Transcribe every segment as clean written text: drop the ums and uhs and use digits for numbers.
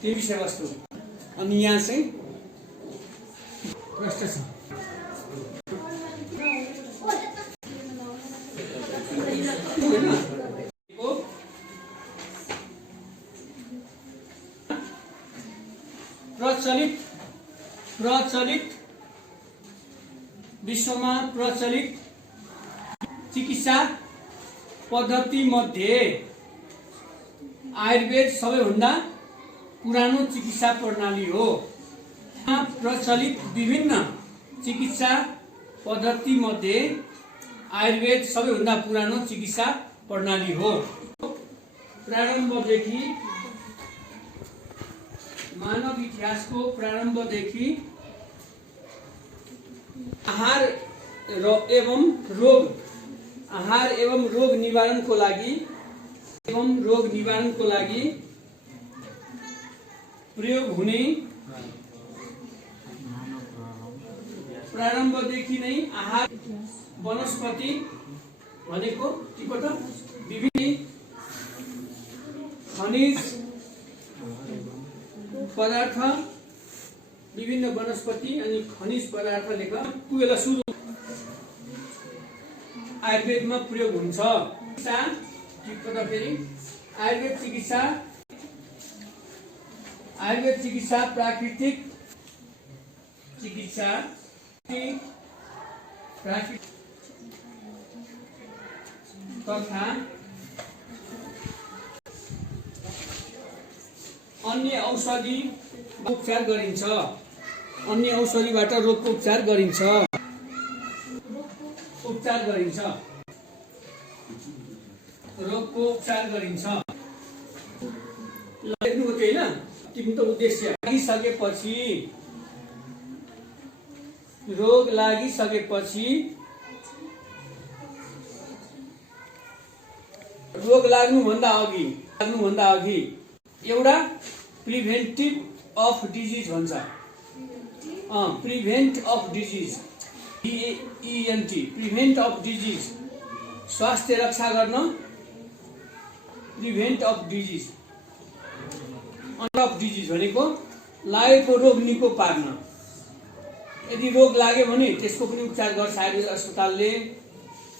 त्यो विषयवस्तु। अनि यहाँ चाहिँ प्रश्न छ। प्रचलित विश्वमा प्रचलित चिकित्सा पद्धति मध्ये आयुर्वेद सबैभन्दा पुरानो चिकित्सा प्रणाली हो। प्रचलित विभिन्न चिकित्सा पद्धति मध्ये आयुर्वेद सबैभन्दा पुरानो चिकित्सा प्रणाली हो। प्रारम्भदेखि मानव इतिहासको प्रारम्भदेखि आहार एवं रोग निवारणको लागि प्रयोग हुने प्रारम्भदेखि नै आहार वनस्पति भनेको विभिन्न खनिज पदार्थ, विभिन्न वनस्पति अनि खनिज पदार्थ लेखा कुबेला सुरु आयुर्वेदमा प्रयोग हुन्छ। फेरि आयुर्वेद चिकित्सा प्राकृतिक चिकित्सा तथा अन्य औषधि उपचार गरिन्छ। अन्य औषधिबाट रोगको उपचार गरिन्छ। रोगको उपचार गरिन्छ। लेख्नु हो हैन, तिम्रो उद्देश्य रोग लागिसकेपछि रोग लाग्नुभन्दा अघि एउटा प्रिभेन्टिभ अफ डिजिज भन्छ। Prevent of disease, PENT, prevent of disease, स्वास्थ्य रक्षा गर्न। प्रिभेन्ट अफ डिजिज भनेको लागेको रोग निको पार्न। यदि रोग लाग्यो भने त्यसको पनि उपचार गर्छ आयुर्वेद अस्पतालले,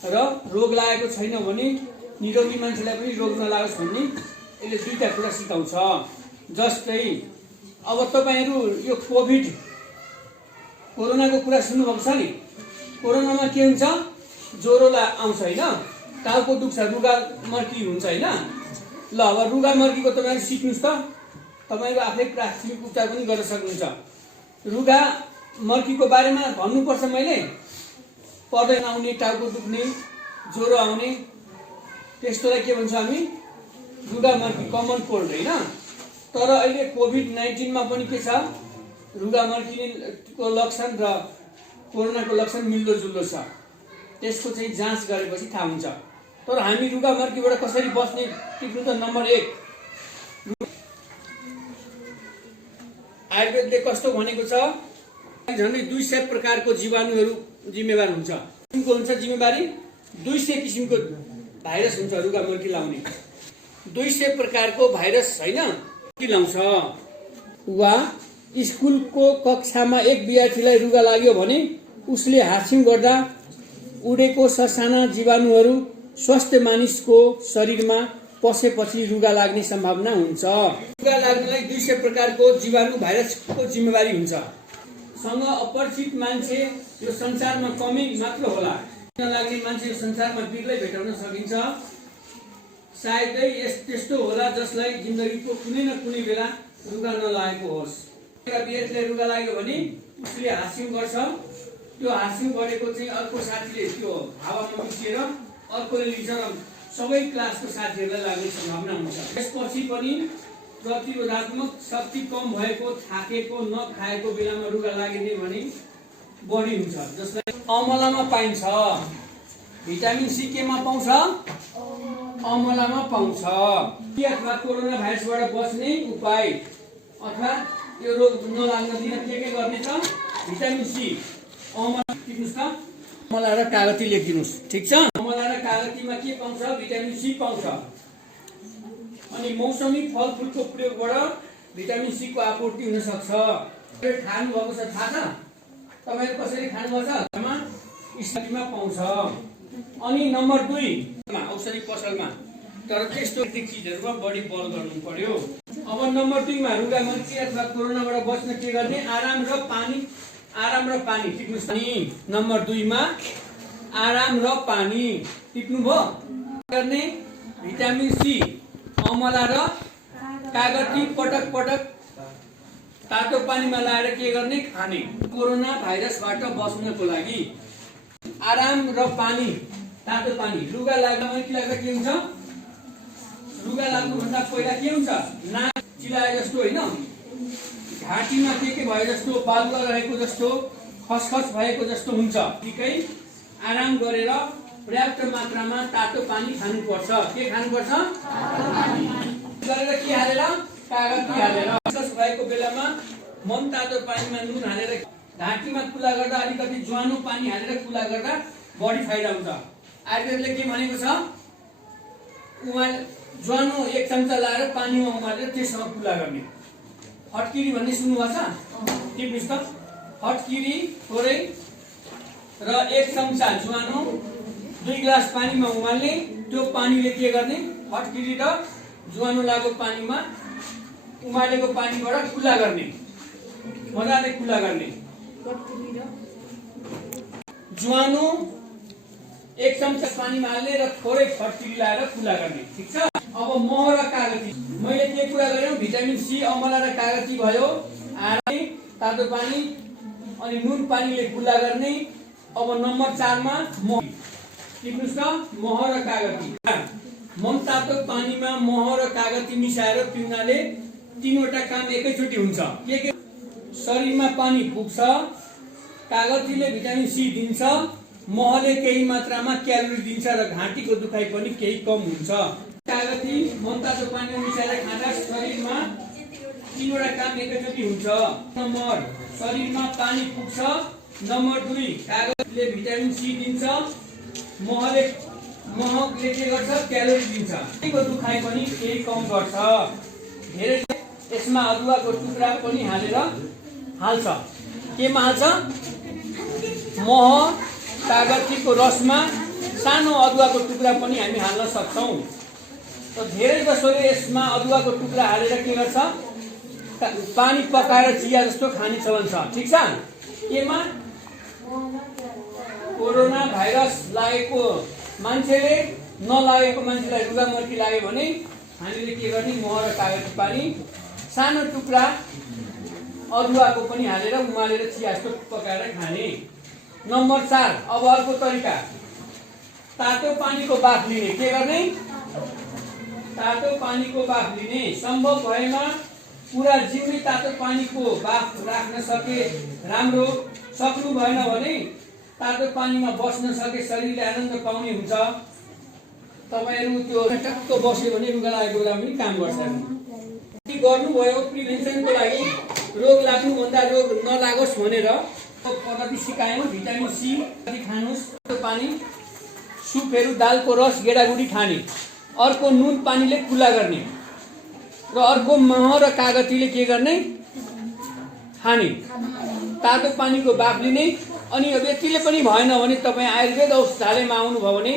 र रोग लागेको छैन भने निरोगी मान्छेलाई पनि रोग नलागोस् भन्ने यसले दुईटा कुरा सिकाउँछ। जस्तै अब तपाईहरु यो कोरोनाको कुरा सुन्नुभएको छ नि। कोरोनामा के हुन्छ? ज्वरो आउँछ हैन, टाउको दुख्छ, रुगा मर्की हुन्छ हैन। ल अब रुगा मर्कीको तपाईहरु सिक्नुस् त, तपाईहरु आफै प्राथमिक उपचार पनि गर्न सक्नुहुन्छ। रुगा मर्कीको बारेमा भन्नुपर्छ मैले, पर्दैन आउने, टाउको दुख्ने, ज्वरो आउने, त्यस्तोलाई के भन्छ हामी? रुगा मर्की, कमन कोल्ड हैन। तर अहिले कोभिड-19 मा पनि के छ? रुगा मर्कीको लक्षण र कोरोनाको लक्षण मिल्दोजुल्दो छ। त्यसको चाहिँ जाँच गरेपछि थाहा हुन्छ। तर हामी रुगा मर्कीबाट कसरी बच्ने टिप्नु त नम्बर 1। आयुर्वेदले कस्तो भनेको छ? झन्डै 200 प्रकारको जीवाणुहरू जिम्मेवार हुन्छ। किसिमको हुन्छ जिम्मेवारी? 200 किसिमको भाइरस हुन्छ रुगा मर्की लाउने। 200 प्रकारको भाइरस हैन के लाउँछ। वा स्कुलको कक्षामा एक विद्यार्थीलाई रुगा लाग्यो भने उसले हाछिम गर्दा उडेको ससाना जीवाणुहरू स्वस्थ मानिसको शरीरमा पसेपछि रुगा लाग्ने सम्भावना हुन्छ। रुगा लाग्नलाई 200 प्रकारको जीवाणु भाइरसको जिम्मेवारी हुन्छ। सँग अपरिचित मान्छे यो संसारमा कमी मात्र होला। नलाग्ने मान्छे यो संसारमा बिरलै भेटाउन सकिन्छ। सायदै त्यस्तो होला जसलाई जिन्दगीको कुनै न कुनै बेला रुगा नलागेको होस्। एउटा व्यक्तिले रुगा लाग्यो भने उसले हास्यम गर्छ। त्यो हास्यम गरेको चाहिँ अर्को साथीले त्यो हावामा मिसिएर अर्कोले लिन्छ र सबै क्लासको साथीहरूलाई लाग्ने सम्भावना हुन्छ। त्यसपछि पनि प्रतिरोधात्मक शक्ति कम भएको, थाकेको, नखाएको बेलामा रुगा लाग्ने भने बढी हुन्छ। जसलाई अमलामा पाइन्छ। भिटामिन सी केमा पाउँछ? अमलामा पाउँछ। अथवा कोरोना भाइरसबाट बच्ने उपाय अथवा यो रोग नलाग्न दिन के गर्ने त? Vitamin C. अमला टिप्नुस् त, अमला र कागती लेखिदिनुस्, ठीक छ? अमला र कागतीमा के पाउँछ? भिटामिन सी पाउँछ। अनि मौसमी फलफुलको प्रयोगबाट भिटामिन सी को आपूर्ति हुन सक्छ। खानु भएको छ थाहा छ तपाईले कसरी खानुपर्छ? स्टडीमा पाउँछ। अनि नम्बर 2 मा औषधि पसलमा, तर त्यस्तो चिजहरुमा बढी बल गर्नु पर्यो। अब नम्बर 2 मा रुगामर्की अथवा कोरोनाबाट बच्न के गर्ने? आराम र पानी टिप्नुस्। अनि नम्बर 2 मा आराम र पानी टिप्नु भयो। गर्ने भिटामिन सी अमला र कागती पटक पटक तातो पानीमा लाएर के गर्ने? खाने। कोरोना भाइरसबाट बच्नको लागि आराम र पानी, तातो पानी। लुगा लाग्दा के हुन्छ? लुगा लाग्नुभन्दा पहिला के हुन्छ? नाक चिलाए जस्तो होइन, घाँटीमा के भए जस्तो, बालुवा रहेको जस्तो, खसखस भएको जस्तो हुन्छ। ठिकै आराम गरेर पर्याप्त मात्रामा तातो पानी खानुपर्छ। के खानुपर्छ? गरेर के हालेर? कागती हालेर। खसखस भएको बेलामा मन तातो पानीमा नुन हालेर घाँटीमा कुला गर्दा, अलिकति ज्वानो पानी हालेर कुला गर्दा बढी फाइदा हुन्छ। आयुर्वेदले के भनेको छ? ज्वानो 1 चम्चा लाएर पानीमा उमालेर त्यससँग कुला गर्ने। फटकिरी भन्ने सुन्नुभएको छ? टिप्नुस् त। फटकिरी थोरै र 1 चम्चा ज्वानो 2 गिलास पानीमा उमाल्ने। त्यो पानीले के गर्ने? फटकिरी र ज्वानो लागेको पानीमा उमालेको पानीबाट कुला गर्ने, मजाले कुला गर्ने। ज्वानो 1 चम्चा पानीमा हाल्ने र थोरै फटकिरी लाएर कुला गर्ने। ठिक छ। अब मह र कागती मैले के कुरा गरेँ? भिटामिन सी अमला र कागती भयो, आराम तातो पानी अनि नुन पानीले कुला गर्ने। अब नम्बर 4 मा मह टिप्नुस् त। मह र कागती मन तातो पानीमा मह र कागती मिसाएर पिउनाले 3 वटा काम एकैचोटी हुन्छ। के शरीरमा पानी पुग्छ, कागतीले भिटामिन सी दिन्छ, महले केही मात्रामा क्यालोरी दिन्छ र घाँटीको दुखाइ पनि केही कम हुन्छ। कागती मन तातो पानीमा मिसाएर खाँदा शरीरमा 3 वटा काम एकैचोटी हुन्छ। नम्बर शरीरमा पानी पुग्छ। नम्बर 2 कागतीले भिटामिन सी दिन्छ, महले के गर्छ? क्यालोरी दिन्छ, घाँटीको दुखाइ पनि केही कम गर्छ। धेरै यसमा अदुवाको टुक्रा पनि हालेर हाल्छ। केमा हाल्छ? मह कागतीको रसमा सानो अदुवाको टुक्रा पनि हामी हाल्न सक्छौं। त धेरै जसोले यसमा अदुवाको टुक्रा हालेर के गर्छ? पानी पकाएर चिया जस्तो खाने चलन छ। ठीक छ। केमा? कोरोना भाइरस लागेको मान्छेले नलागेको मान्छेलाई रुगामर्की लाग्यो भने हामीले के गर्ने? मह र कागती पानी सानो टुक्रा अदुवाको पनि हालेर उमालेर चिया जस्तो पकाएर खाने। नम्बर 4 अब अर्को तरिका, तातो पानीको बाफ लिने। के गर्ने? तातो पानीको बाफ लिने। सम्भव भएमा पुरा जिउले तातो पानीको बाफ राख्न सके राम्रो, सक्नु भएन भने तातो पानीमा बस्न सके शरीरले आनन्द पाउने हुन्छ। तपाईहरु त्यो टक्क बस्यो भने रुगा लागेको बेला पनि काम गर्छ। गर्नुभयो प्रिभेन्सनको लागि, रोग लाग्नुभन्दा रोग नलागोस् भनेर पद्धति सिकायौं। भिटामिन सी खानुस्, पानी, सुपहरू, दालको रस, गेडागुडी खाने। अर्को नुन पानीले कुला गर्ने र अर्को मह र कागतीले के गर्ने? खाने। तातो पानीको बाफ लिने। अनि अब यतिले पनि भएन भने तपाईँ आयुर्वेद औषधालयमा आउनुभयो भने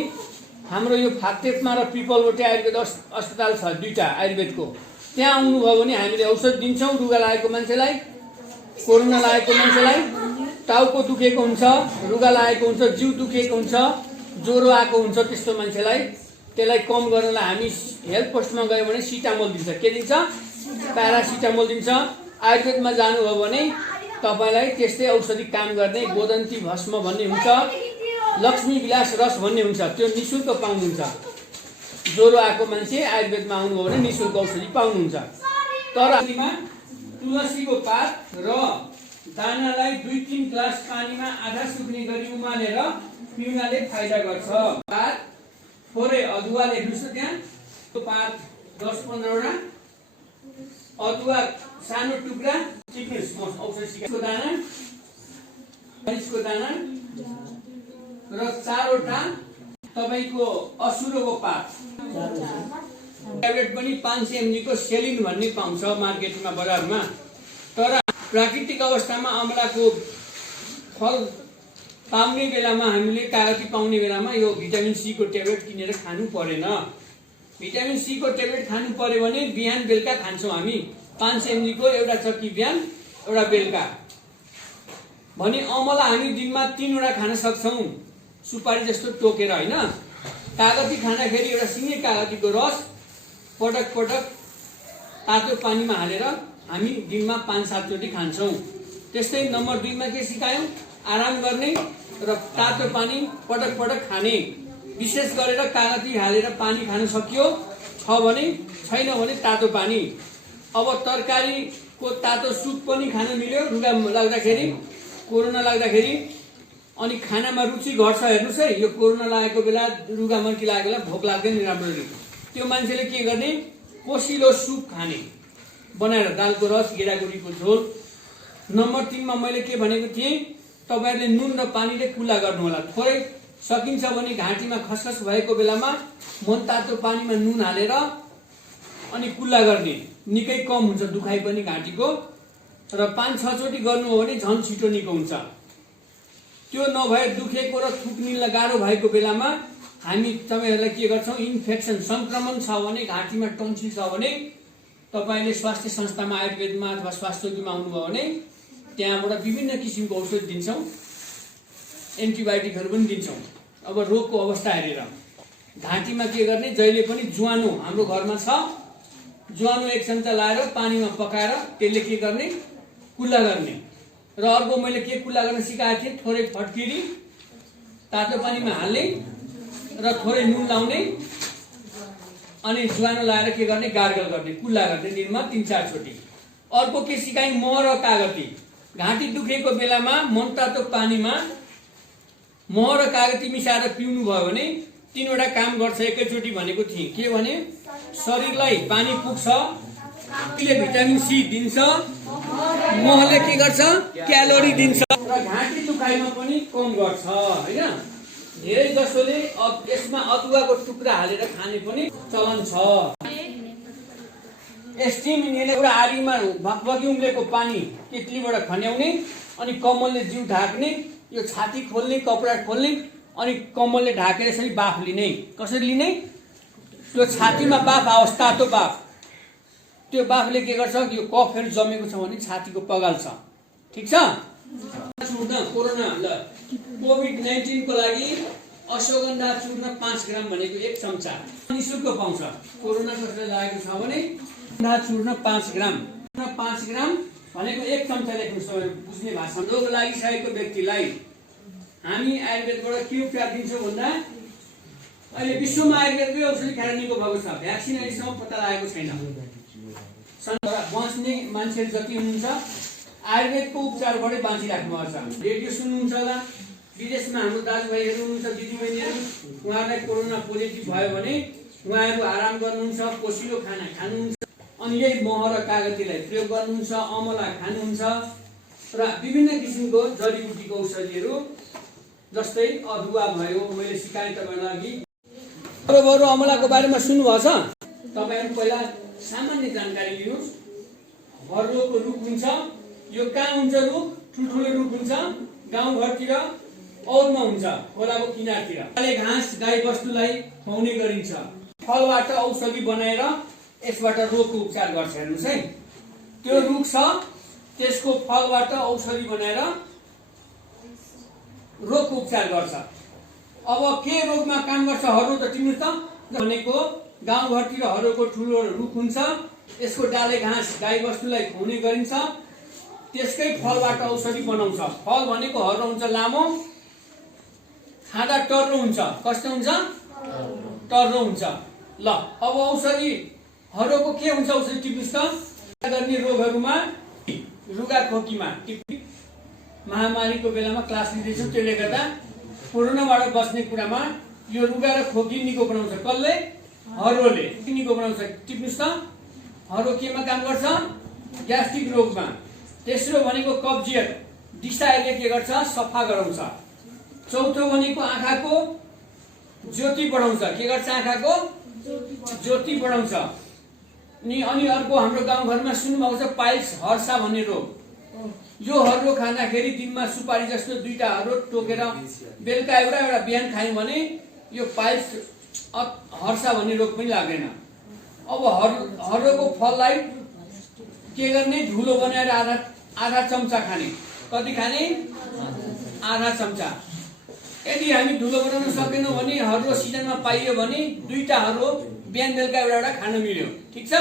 हाम्रो यो फाक्टेकमा र पिपलबोटे आयुर्वेद अस्पताल छ 2टा आयुर्वेदको, त्यहाँ आउनुभयो भने हामीले औषध दिन्छौँ। रुगा लागेको मान्छेलाई, कोरोना लागेको मान्छेलाई, टाउको दुखेको हुन्छ, रुगा लागेको हुन्छ, जिउ दुखेको हुन्छ, ज्वरो आएको हुन्छ, त्यस्तो मान्छेलाई त्यसलाई कम गर्नलाई हामी हेल्थ पोस्टमा गयो भने सिटामोल दिन्छ। के दिन्छ? प्यारासिटामोल दिन्छ। आयुर्वेदमा जानुभयो भने तपाईलाई त्यस्तै औषधि काम गर्ने गोदन्ती भस्म भन्ने हुन्छ, लक्ष्मी विलास रस भन्ने हुन्छ, त्यो निशुल्क पाउनुहुन्छ। ज्वरो आएको मान्छे आयुर्वेदमा आउनुभयो भने निशुल्क औषधि पाउनुहुन्छ। तर तुलसीको पात र दानालाई 2-3 ग्लास पानीमा आधा सुक्ने गरी उमालेर पिउनाले फाइदा गर्छ। पात थोरै अदुवा लेख्नुस् त्यहाँ, त्यो पात 10-15 वटा अदुवा सानो टुक्रा टिप्नुस्। औषधिको दाना, मरिचको दाना र 4 वटा तपाईको असुरोको पात, ट्याब्लेट पनि 500 mg को सेलिन भन्ने पाउँछ मार्केटमा बजारमा। तर प्राकृतिक अवस्थामा अमलाको फल पाउने बेलामा हामीले कागती पाउने बेलामा यो भिटामिन सी को ट्याब्लेट किनेर खानु परेन। भिटामिन सी को ट्याब्लेट खानु पर्यो भने बिहान बेलुका खान्छौँ हामी। 500 mg को एउटा चक्की बिहान एउटा बेलुका भने अमला हामी दिनमा 3 वटा खान सक्छौँ, सुपारी जस्तो टोकेर हैन। कागती खाँदाखेरि एउटा सिङ्गै कागतीको रस पटक पटक तातो पानीमा हालेर हामी दिनमा 5-7 चोटि खान्छौँ। त्यस्तै नम्बर 2 मा के सिकायौँ? आराम गर्ने र तातो पानी पटक पटक खाने। विशेष गरेर कागती हालेर पानी खान सकियो छ भने, छैन भने तातो पानी। अब तरकारीको तातो सुप पनि खान मिल्यो रुगा लाग्दाखेरि, कोरोना लाग्दाखेरि। अनि खानामा रुचि घट्छ। हेर्नुहोस् है, यो कोरोना लागेको बेला, रुगा मर्की लागेको बेला भोक लाग्दैन राम्ररी। त्यो मान्छेले के गर्ने? कोसिलो सुप खाने बनाएर, दालको रस, गेडागुडीको झोल। नम्बर 3 मा मैले के भनेको थिएँ? तपाईहरुले नुन र पानीले कुल्ला गर्नु होला। थोरै सकिन्छ भने घाँटीमा खसखस भएको बेलामा मनतातो पानीमा नुन हालेर अनि कुल्ला गर्ने, निकै कम हुन्छ दुखाइ पनि घाँटीको। र 5-6 चोटि गर्नु हो भने झन् छिटो निको हुन्छ। त्यो नभए दुखेको र थुक्न गाह्रो भएको बेलामा हामी तपाईहरुलाई के गर्छौं? इन्फेक्सन, संक्रमण छ भने, घाँटीमा टन्सिल छ भने तपाईले स्वास्थ्य संस्थामा, आयुर्वेदमा अथवा स्वास्थ्य चौकीमा आउनुभयो भने त्यहाँबाट विभिन्न किसिमको औषध दिन्छौं, एन्टिबायोटिकहरु पनि दिन्छौं। अब रोगको अवस्था हेरेर घाँटीमा के गर्ने? जहिले पनि ज्वानो हाम्रो घरमा छ, ज्वानो 1 चम्चा लाएर पानीमा पकाएर त्यसले के गर्ने? कुल्ला गर्ने। र अर्को मैले के कुल्ला गर्न सिकाएको थिएँ? थोरै फटकिरी तातो पानीमा हाल्ने र थोरै नुन लाउने अनि ज्वानो लाएर के गर्ने? गार्गल गर्ने, कुल्ला गर्ने दिनमा 3-4 चोटि। अर्को के सिकाएँ? मह र कागती। घाँटी दुखेको बेलामा मनतातो पानीमा मह र कागती मिसाएर पिउनु भयो भने 3 वटा काम गर्छ एकैचोटि भनेको थिएँ। के भने? शरीरलाई पानी पुग्छ, त्यसले भिटामिन सी दिन्छ, महले के गर्छ? क्यालोरी दिन्छ र घाँटी दुखाइमा पनि कम गर्छ हैन। धेरै जसोले यसमा अदुवाको टुक्रा हालेर खाने पनि चलन छ। स्टिम इन्हेलर एउटा आलीमा भकभकी उम्लेको पानी केतलीबाट खन्याउने अनि कम्मलले जिउ ढाक्ने, यो छाती खोल्ने, कपडा खोल्ने अनि कम्मलले ढाकेर यसरी बाफ लिने। कसरी लिने? त्यो छातीमा बाफ आओस्, तातो बाफ। त्यो बाफले के गर्छ? यो कफहरू जमेको छ भने छातीको पगाल्छ। ठीक छ? कोरोना ल कोभिड-19 को लागि अश्वगन्धा चूर्ण 5 ग्राम भनेको 1 चम्चा निशुल्क पाउँछ। कोरोना कसैलाई लागेको छ भने अश्वगन्धा चूर्ण 5 ग्राम, 5 ग्राम भनेको 1 चम्चा लेख्नुस् तपाईहरु बुझ्ने भाषामा। रोग लागिसकेको व्यक्तिलाई हामी आयुर्वेदबाट के उपचार दिन्छौं भन्दा अहिले विश्वमा आयुर्वेदकै औषधि खाएर निको भएको छ। भ्याक्सिन अहिलेसम्म पत्ता लागेको छैन। बस्ने मान्छेहरु जति हुनुहुन्छ आयुर्वेदको उपचारबाटै बाँचिराख्नु भएको छ। रेडियो सुन्नुहुन्छ होला, विदेशमा हाम्रो दाजुभाइहरु हुनुहुन्छ, दिदीबहिनीहरु, उहाँलाई कोरोना पोजिटिभ भयो भने उहाँहरु आराम गर्नुहुन्छ, पोसिलो खाना खानुहुन्छ अनि यही मह र कागतीलाई प्रयोग गर्नुहुन्छ, अमला खानुहुन्छ र विभिन्न किसिमको जडीबुटीको औषधिहरु जस्तै अदुवा भयो, मैले सिकाएँ तपाईहरुलाई अघि। बरु अमलाको बारेमा सुन्नुभएको छ? तपाईहरु पहिला सामान्य जानकारी लिनुस्। हर्रोको रुख हुन्छ, यो कहाँ हुन्छ? रुख ठुलठुलो रुख हुन्छ, गाउँघरतिर औरमा हुन्छ, खोलाको किनारतिर। काले घाँस गाई बस्तुलाई खुवाउने गरिन्छ। फलबाट औषधि बनाएर यसबाट रोगको उपचार गर्छ। हेर्नुस् है, त्यो रुख छ, त्यसको फलबाट औषधि बनाएर रोगको उपचार गर्छ। अब के रोगमा काम गर्छ हर्रो त चिन्नु त? भनेको गाउँघरतिर हर्रोको ठुलो रुख हुन्छ, यसको डाले घाँस गाई बस्तुलाई खुवाउने गरिन्छ, त्यसकै फलबाट औषधि बनाउँछ। फल भनेको हर्रो हुन्छ, लामो, खाँदा टर्रो हुन्छ। कस्तो हुन्छ? टर्रो हुन्छ। ल अब औषधि हर्रोको के हुन्छ? औषधि टिप्नुस् त। गर्ने रोगहरुमा रुगा खोकीमा टिप्ने, महामारीको बेलामा क्लास लिँदैछौँ, त्यसले गर्दा कोरोनाबाट बच्ने कुरामा यो रुगा र खोकी निको बनाउँछ। कसले? हर्रोले निको बनाउँछ। टिप्नुस् त। हर्रो केमा काम गर्छ? ग्यास्ट्रिक रोगमा। तेस्रो भनेको कब्जियत, दिशाले के गर्छ? सफा गराउँछ। चौथो भनेको आँखाको ज्योति बढाउँछ। के गर्छ? आँखाको ज्योति बढाउँछ। अनि अर्को हाम्रो गाउँघरमा सुन्नुभएको छ पाइल्स हर्षा भन्ने रोग। यो हर्रो खाँदाखेरि दिनमा सुपारी जस्तो 2टा हर्रो टोकेर बेलुका एउटा बिहान खायौँ भने यो पाइल्स हर्षा भन्ने रोग पनि लाग्दैन। अब हर्रोको फललाई के गर्ने, धुलो बनाएर आधा चम्चा खाने। कति खाने? आधा चम्चा। यदि हामी धुलो बनाउन सकेनौँ भने हर्रो सिजनमा पाइयो भने 2टा हर्रो बिहान बेलुका एउटा खान मिल्यो। ठिक छ।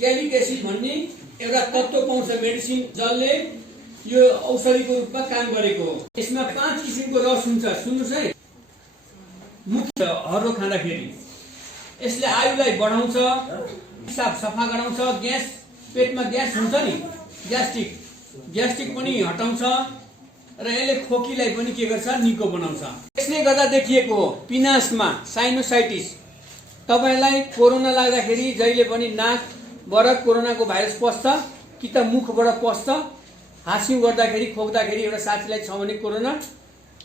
ग्यालिक एसिड भन्ने एउटा तत्त्व पाउँछ मेडिसिन, जसले यो औषधिको रूपमा काम गरेको हो। यसमा 5 किसिमको रस हुन्छ। सुन्नुहोस् है, मुख्य हर्रो खाँदाखेरि यसले आयुलाई बढाउँछ, पिसाब सफा गराउँछ, ग्यास, पेटमा ग्यास हुन्छ नि, ग्यास्ट्रिक पनि हटाउँछ र यसले खोकीलाई पनि के गर्छ, निको बनाउँछ। यसले गर्दा देखिएको हो पिनासमा साइनोसाइटिस। तपाईलाई कोरोना लाग्दाखेरि जहिले पनि नाकबाट कोरोनाको भाइरस पस्छ कि त मुखबाट पस्छ। हाँस्यौँ गर्दाखेरि खोक्दाखेरि एउटा साथीलाई छ भने कोरोना,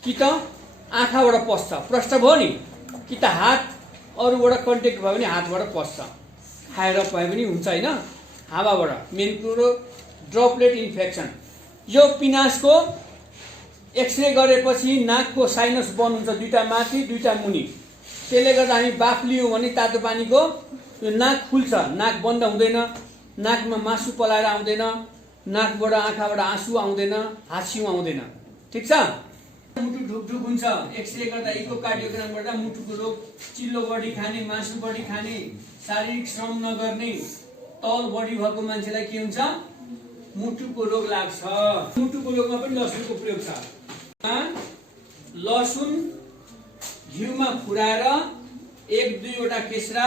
कि त आँखाबाट पस्छ, प्रष्ट भयो नि, कि त हात अरूबाट कन्ट्याक्ट भयो भने हातबाट पस्छ, खाएर भए पनि हुन्छ होइन, हावाबाट। मेन कुरो ड्रपलेट इन्फेक्सन। यो पिनासको एक्सरे गरेपछि नाकको साइनस बन्द हुन्छ, 2टा माथि 2टा मुनि। त्यसले गर्दा हामी बाफ लियौँ भने तातो पानीको यो नाक खुल्छ, नाक बन्द हुँदैन, नाकमा मासु पलाएर आउँदैन, नाकबाट आँखाबाट आँसु आउँदैन, हाँस्यौँ आउँदैन। ठिक छ। मुटु ढुकढुक हुन्छ, एक्सरे गर्दा इकोकार्डियोग्राम गर्दा मुटुको रोग, चिल्लो बढी खाने, मासु बढी खाने, शारीरिक श्रम नगर्ने, तौल बढी भएको मान्छेलाई के हुन्छ, मुटुको रोग लाग्छ। मुटुको रोगमा पनि लसुनको प्रयोग छ। लसुन घिउमा फुराएर 1-2वटा केस्रा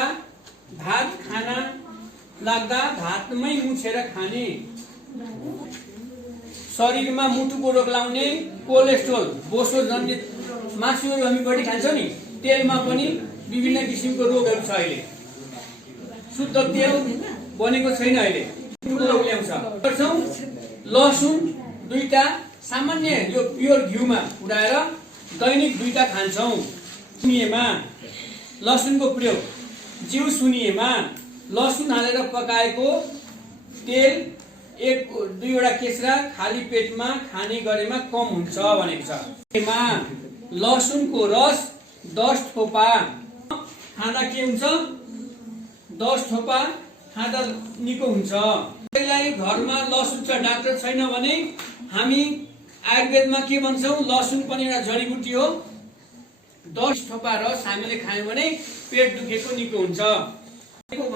भात खाना लाग्दा भातमै मुछेर खाने। शरीरमा मुटुको रोग लाउने कोलेस्ट्रोल, बोसो जन्य मासुहरू हामी बढी खान्छौँ नि, तेलमा पनि विभिन्न किसिमको रोगहरू छ। अहिले शुद्ध तेल बनेको छैन, अहिले रोग ल्याउँछ। लसुन 2टा सामान्य यो प्योर घिउमा फुराएर दैनिक 2टा खान्छौँ। सुनिएमा लसुनको प्रयोग, जिउ सुनिएमा लसुन हालेर पकाएको तेल 1-2वटा केस्रा खाली पेटमा खाने गरेमा कम हुन्छ भनेको छ। लसुनको रस 10 थोपा खाँदा के हुन्छ, 10 थोपा खाँदा निको हुन्छ। त्यसलाई घरमा लसुन छ, डाक्टर छैन भने हामी आयुर्वेदमा के भन्छौँ, लसुन पनि एउटा जडीबुटी हो। 10 थोपा रस हामीले खायौँ भने पेट दुखेको निको हुन्छ।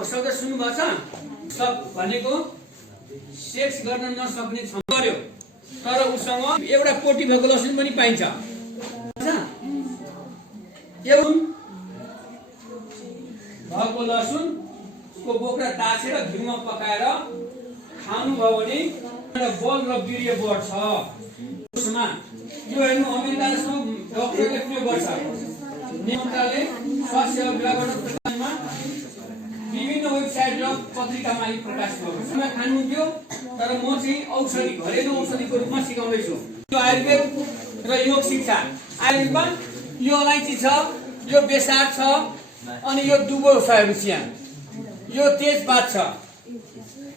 शब्द सुन्नुभएको छ, सब भनेको सेक्स गर्न नसक्ने छ गर्यो, तर उसँग एउटा पोटी भएको लसुन पनि पाइन्छ। भएको लसुनको बोक्रा ताछेर घिउमा पकाएर खानुभयो भने बल र वीर्य बढ्छ। यो हेर्नु, अमेरिका जस्तो डक्टरले प्रयोग गर्छ। मन्त्रालय स्वास्थ्य विभागबाट विभिन्न वेबसाइट र पत्रिकामा यो प्रकाशित भएको छ। खानुहुन्थ्यो, तर म चाहिँ औषधि, घरेलु औषधिको रूपमा सिकाउँदैछु। यो आयुर्वेद र योग शिक्षा। आयुर्वेदमा यो अलैँची छ, यो बेसार छ, अनि यो दुबो छ, हेर्नुहोस् यहाँ यो तेजपात छ।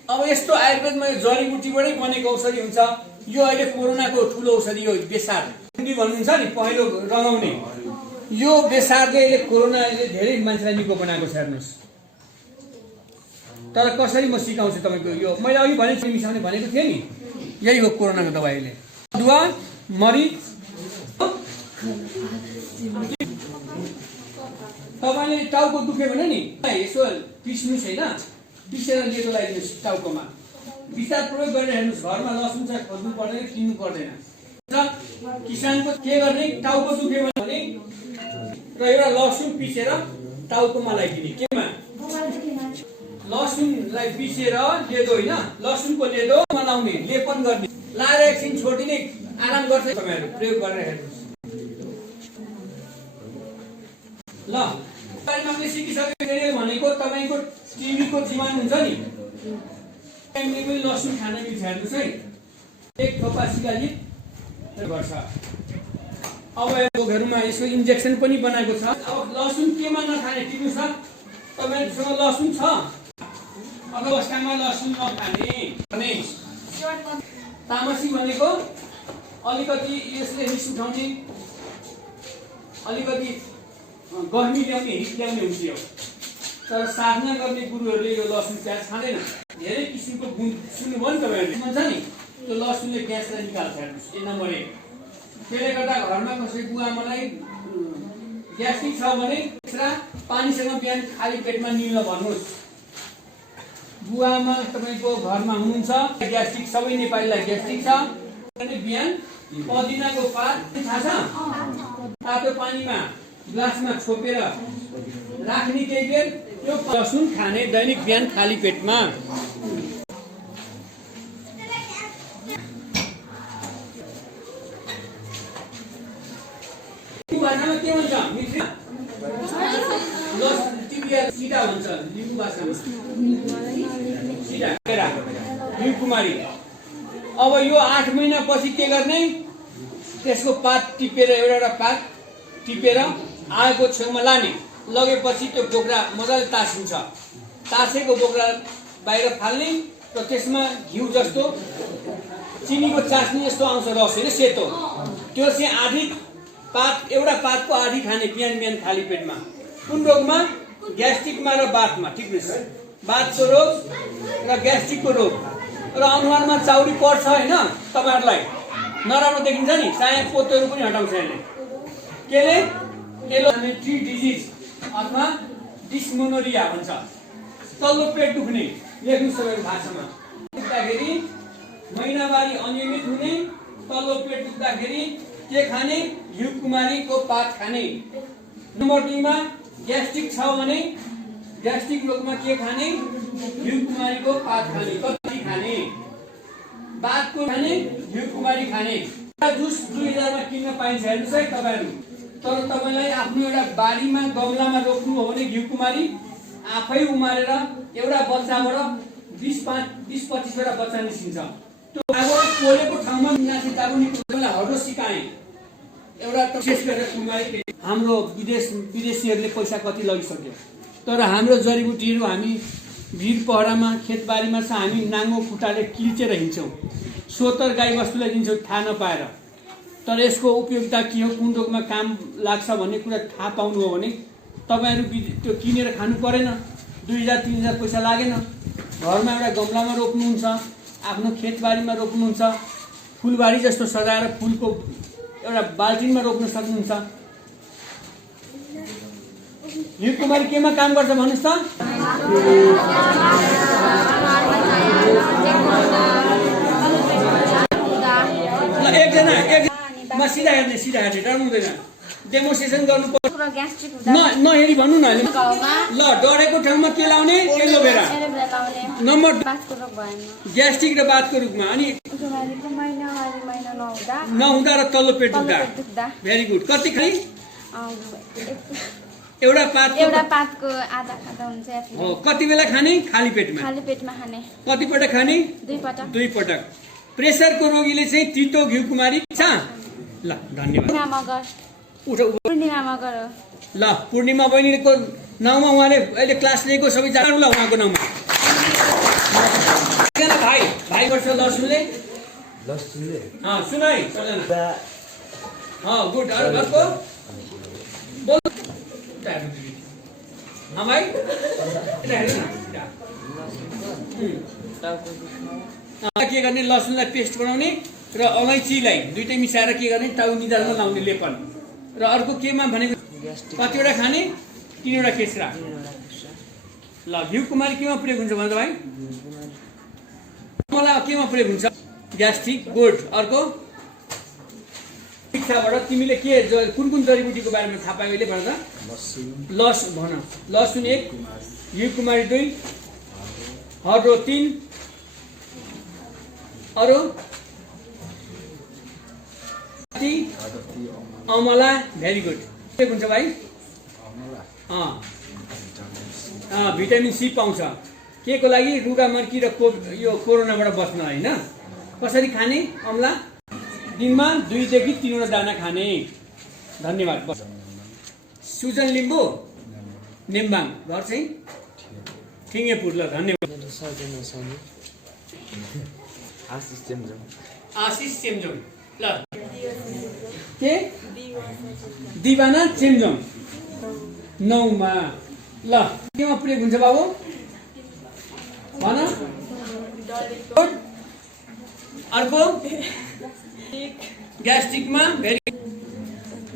अब यस्तो आयुर्वेदमा यो जडीबुटीबाटै बनेको औषधि हुन्छ। यो अहिले कोरोनाको ठुलो औषधि हो बेसार भन्नुहुन्छ नि, पहिलो रगाउने। यो बेसारले अहिले कोरोनाले धेरै मान्छेलाई निको बनाएको छ, हेर्नुहोस्। तर कसरी म सिकाउँछु तपाईँको, यो मैले अघि भनेको मिसाउने भनेको थिएँ नि, यही हो कोरोनाको दबाईले। अदुवा, मरिच, तपाईँले टाउको दुख्यो भने नि यसो पिस्नुहोस् होइन, पिसेर लेतो लगाइदिनुहोस् टाउकोमा। विचार प्रयोग गरेर हेर्नुहोस्, घरमा लसुन छ, खोज्नु पर्दैन, किन्नु पर्दैन। किसानको के गर्ने, टाउको दुख्यो भने र एउटा लसुन पिसेर टाउकोमा लगाइदिने। केमा? लसुनलाई पिसेर लेदो होइन, लसुनको लेदो लाउने, लेपन गर्ने, लाएर एकछिन छोडिदिने, आराम गर्छ। तपाईँहरू प्रयोग गरेर हेर्नुहोस् ल। हामीले सिकिसक्यो भनेको तपाईँको टिभीको जीवाणु हुन्छ नि, पनि लसुन खान मिल्छ। हेर्नुहोस् है, 1 थोपा सिकालित गर्छ। अब रोगहरूमा यसको इन्जेक्सन पनि बनाएको छ। अब लसुन केमा नखाने, टिप्नुहोस् त, तपाईँहरूसँग लसुन छ? अवस्थामा लसुन नखाने भने तामसी भनेको अलिकति यसले रिस उठाउने, अलिकति गर्मी ल्याउने, हिट ल्याउने हुन्छ यो। तर साधना गर्ने गुरुहरूले यो लसुन प्याज खाँदैन। धेरै किसिमको गुण सुन्नुभयो नि तपाईँहरूले, भन्छ नि त्यो लसुनले ग्यासलाई निकाल्छ। हेर्नुहोस्, ए नम्बर 1। त्यसले गर्दा घरमा कसै बुवाआमालाई ग्यास्ट्रिक छ भने पानीसँग बिहान खाली पेटमा निल्न भन्नुहोस्। बुवाआमा तपाईँको घरमा हुनुहुन्छ ग्यास्ट्रिक, सबै नेपालीलाई ग्यास्ट्रिक छ भने बिहान पदिनाको पात थाहा छ, तातो पानीमा ग्लासमा छोपेर राख्ने केही बेर, त्यो लसुन खाने दैनिक बिहान खाली पेटमा। भाषामा के भन्छ? सिधा भन्छ लिम्बू भाषामा, सिधा घिउकुमारी। अब यो 8 महिनापछि के गर्ने? त्यसको पात टिपेर, एउटा पात टिपेर आगोको छेउमा लाने, लगेपछि त्यो बोक्रा मजाले तासिन्छ। तासेको बोक्रा बाहिर फाल्ने र त्यसमा घिउ जस्तो चिनीको चास्नी जस्तो आउँछ रस, होइन सेतो, त्यो चाहिँ आधी पात, एउटा पातको आधी खाने बिहान बिहान खाली पेटमा। कुन रोगमा? ग्यास्ट्रिकमा र बातमा। ठिक छ, बातको रोग र ग्यास्ट्रिकको रोग। र अनुहारमा चाउरी पर्छ होइन तपाईँहरूलाई, नराम्रो देखिन्छ नि, चाहे पोतोहरू पनि हटाउँछ यसले। केले? एलोमेट्री डिजिज अथवा डिस्मोनोरिया भन्छ। तल्लो पेट दुख्ने, लेख्नु सबैको भाषामा। दुख्दाखेरि महिनावारी अनियमित हुने, तल्लो पेट दुख्दाखेरि के खाने? घिउकुमारीको पात खाने। नम्बर 2 मा ग्यास्ट्रिक छ भने ग्यास्ट्रिक रोगमा के खाने? घिउकुमारीको पात खाने। कति खाने? बातको खाने, घिउकुमारी खाने। जुस 2000 मा किन्न पाइन्छ, हेर्नुहोस् है तपाईँहरू। तर तपाईँलाई आफ्नो एउटा बारीमा गमलामा रोप्नु हो भने घिउकुमारी आफै उमारेर एउटा बच्चाबाट 20-25 वटा बच्चा निस्किन्छ। त्यो अब पोलेको ठाउँमा हटो सिकाएँ एउटा विशेष गरेर कुमारी। हाम्रो विदेशीहरूले पैसा कति लगिसक्यो, तर हाम्रो जडीबुटीहरू हामी भिर पहरामा खेतबारीमा छ, हामी नाङ्गो खुट्टाले किल्चेर हिँड्छौँ, सोतर गाई बस्तुलाई दिन्छौँ थाहा नपाएर। तर यसको उपयोगिता के हो, कुन रोगमा काम लाग्छ भन्ने कुरा थाहा पाउनु हो भने तपाईँहरू त्यो किनेर खानु परेन। 2000-3000 पैसा लागेन। घरमा एउटा गमलामा रोप्नुहुन्छ, आफ्नो खेतबारीमा रोप्नुहुन्छ, फुलबारी जस्तो सजाएर फुलको एउटा बाल्टिनमा रोप्न सक्नुहुन्छ। घिउकुमारी केमा काम गर्छ भन्नुहोस् त? एकजना सिधा हेर्ने, डराउनु हुँदैन। डेमोन्स्ट्रेसन गर्नु पर्छ। नहेरी भन्नु न। ल, डरेको ठाउँमा के लाउने? एलोभेरा। नम्बर 2 ग्यास्ट्रिक र बातको रूपमा। अनि नहुँदा र तल्लो पेट दुख्दा। Very good. कति खाने? एउटा पातको आधा हुन्छ। हो, कति बेला खाने? खाली पेटमा। खाने। कति पटक खाने? 2 पटक। प्रेसरको रोगीले चाहिँ तितो घिउकुमारी छ। ल, धन्यवाद। ल, पूर्णिमा बहिनीको नाउँमा उहाँले अहिले क्लास लिएको सबै जान्नुला उहाँको नाउँमा। भाइ वर्ष लसुनले सुनाइ गुड। अर्को बोल भाइ, के गर्ने? लसुनलाई पेस्ट बनाउने र अलैँचीलाई दुइटै मिसाएर के गर्ने? टाउ निधारमा लाउने लेपन। र अर्को केमा भनेको? कतिवटा खाने? 3वटा खेस्रा। ल, घिउकुमारी केमा प्रयोग हुन्छ भन्दा भाइ? मलाई केमा प्रयोग हुन्छ? ग्यास्ट्रिक। गुड। अर्को शिक्षाबाट तिमीले के कुन जडीबुटीको बारेमा थाहा पायो अहिले भन्दा? लसुन 1, घिउकुमारी 2, हर्दो 3, अरू अमला। Very good. के हुन्छ भाइ? भिटामिन सी पाउँछ। के को लागि? रुगा मर्की र यो कोरोनाबाट बच्न, होइन? कसरी खाने अमला? दिनमा 2 देखि 3 वटा दाना खाने। धन्यवाद। सुजन लिम्बू नेम्बाङ, घर चाहिँ ठिङ्गेपुर। ल धन्यवाद। आशिष चेम्जोङ। ल के दिवाना चेम्जोङ 9 मा। ल केमा पुगेको हुन्छ बाबु भन। अर्को ग्यास्ट्रिकमा भेरी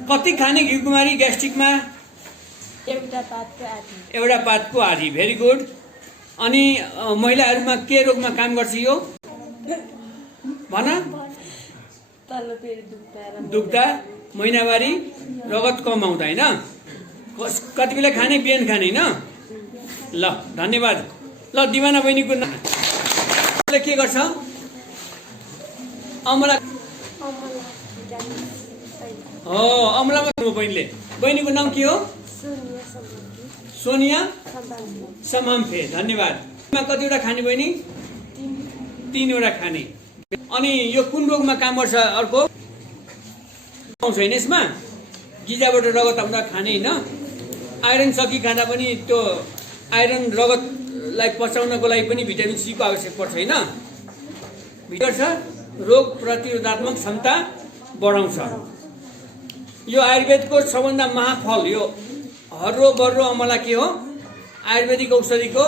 कति खाने घिउ कुमारी ग्यास्ट्रिकमा? एउटा पातको आधी। Very good. अनि महिलाहरूमा के रोगमा काम गर्छ यो भन? दुख्दा, महिनावारी, रगत कम आउँदा होइन? कति बेला खाने? बिहान खाने होइन? ल धन्यवाद। ल दिवाना बहिनीको के गर्छ? अमला हो, अमलामा बहिनीले। बहिनीको नाम के हो? सोनिया समाम्फे। धन्यवाद। कतिवटा खाने बहिनी? 3 वटा खाने। अनि यो कुन रोगमा काम गर्छ? अर्को पाउँछ होइन यसमा? गिजाबाट रगत आउँदा खाने होइन? आइरन सकी खाँदा पनि त्यो आइरन रगतलाई पचाउनको लागि पनि भिटामिन सी को आवश्यक पर्छ होइन? गर्छ रोग प्रतिरोधात्मक क्षमता बढाउँछ। यो आयुर्वेदको सबभन्दा महाफल यो हर्रो बर्रो अमला के हो? आयुर्वेदिक औषधिको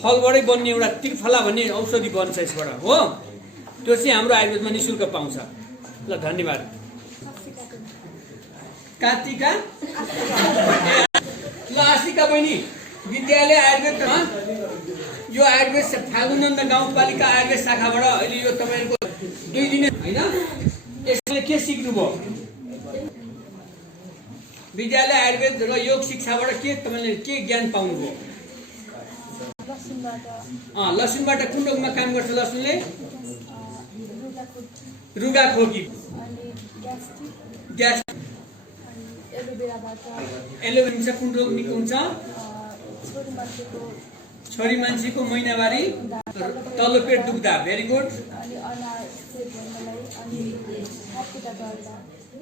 फलबाटै बन्ने एउटा त्रिफला भन्ने औषधि बन्छ यसबाट हो। त्यो चाहिँ हाम्रो आयुर्वेदमा निःशुल्क पाउँछ। ल धन्यवाद। कार्तिका ल आशिका बहिनी विद्यालय आयुर्वेदमा यो आयुर्वेद फागुनन्द गाउँपालिका आयुर्वेद शाखाबाट अहिले यो तपाईँहरूको 2 दिने होइन? यसले के सिक्नुभयो? विद्यालय आयुर्वेद र योग शिक्षाबाट के तपाईँले के ज्ञान पाउनुभयो? लसुनबाट कुन रोगमा काम गर्छ लसुनले? रुगा खोकी, ग्यास, एलोभेरा कुन रोग निको हुन्छ? छोरी मान्छेको महिनावारी, तल्लो पेट दुख्दा। Very good.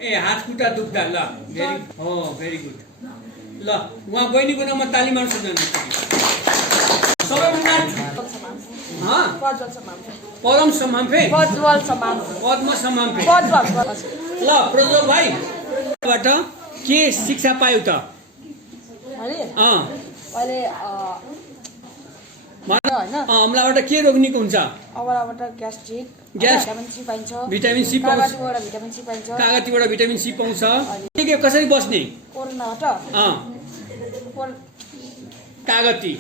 ए हात खुट्टा दुख्दा। ल भेरी गुड। ल उहाँ बहिनीको नाममा ताली मार्नु सक्दैन? सबैभन्दा परम समाम्फे, पद्म समाम्फे। ल प्रज्वल भाइबाट के शिक्षा पायो त? अमलाबाट के रोग निको हुन्छ? अमलाबाट ग्यास्ट्रिक, भिटामिन सी पाउँछ। कागतीबाट भिटामिन सी पाउँछ। के कसरी बस्ने? कोरोनाबाट कागती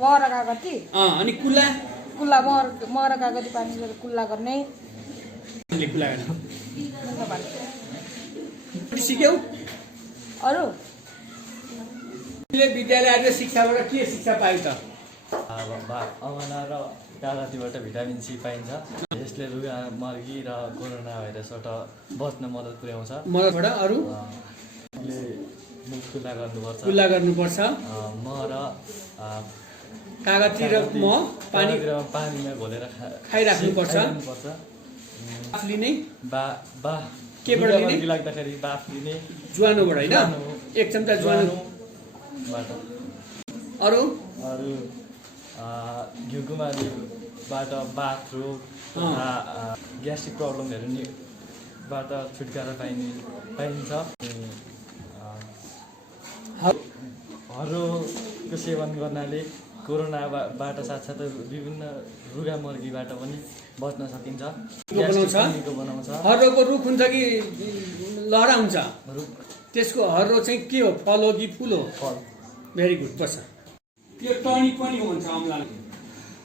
मर कागती अनि कुल्ला मर कागती पानी कुल्ला गर्ने। सिक्यौ? अरू विद्यालय आएर शिक्षाबाट के शिक्षा पायो त? अमला र कागतीबाट भिटामिन सी पाइन्छ। यसले रुगा मर्गी र कोरोना भाइरसबाट बच्न मद्दत पुर्याउँछ। मद्दतबाट अरू मुख खुल्ला गर्नुपर्छ। म र कागती र पानीमा घोलेर खाइराख्नुपर्छ। बाफ लिने केबाट लिने? लाग्दाखेरि बाफ लिने ज्वानोबाट होइन? 1 चम्चा ज्वानोबाट। अरू घिउकुमारीबाट बाथ रोग तथा ग्यास्ट्रिक प्रब्लमहरूबाट छुटकारा पाइन्छ। हर्रोको सेवन गर्नाले कोरोनाबाट साथसाथै विभिन्न रुगा मर्गीबाट पनि बच्न सकिन्छ। बनाउँछ। हर्रोको रुख हुन्छ कि लहरा हुन्छ? त्यसको हर्रो चाहिँ के हो? फल हो कि फुल हो? फल। Very good. बस यो टनिक पनि हुन्छ अमला।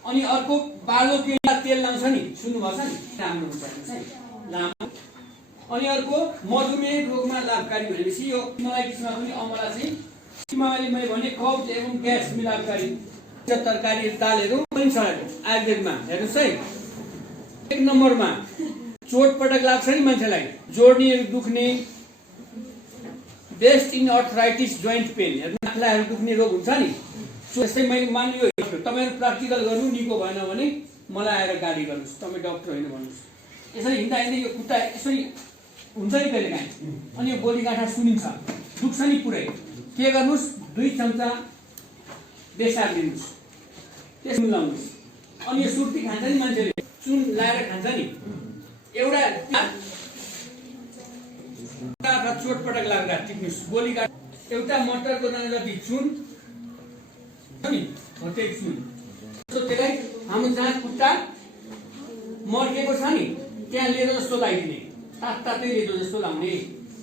अनि अर्को बालो केला तेल लाउँछ नि, सुन्नुभएको छ नि? राम्रो हुन्छ लामो। अनि अर्को मधुमेह रोगमा लाभकारी भनेपछि यो हिमालय किसिममा पनि अमला चाहिँ हिमालय मैले भने कब्ज एवं ग्यास मिलापकारी तरकारी दालहरू पनि छ आयुर्वेदमा। हेर्नुहोस् है 1 नम्बरमा चोट पटक लाग्छ नि मान्छेलाई, जोड्नीहरू दुख्ने, best in arthritis joint pain, आँखाहरू दुख्ने रोग हुन्छ नि। जस्तै मैले मान्यो तपाईँहरू प्र्याक्टिकल गर्नु निको भएन भने मलाई आएर गाली गर्नुहोस्, तपाईँ डक्टर होइन भन्नुहोस्। यसरी हिँड्दा हिँड्दै यो खुट्टा यसरी हुन्छ नि कहिले काहीँ, अनि यो गोली गाँठा सुनिन्छ। दुख्छ नि पुरै, के गर्नुस् 2 चम्चा बेसार लिनुस्, त्यस मिलाउनुस्। अनि यो सुर्ती खान्छ नि मान्छेले, चुन लाएर खान्छ नि, एउटा चोटपटक लाग्दा टिप्नुस्, गोली काट। एउटा मटरको दाना जति चुन नि, त्यही चुन त्यसलाई हाम्रो जहाँ खुट्टा मर्केको छ नि त्यहाँ लेदो जस्तो लगाइदिने, तातै लेदो जस्तो लाउने,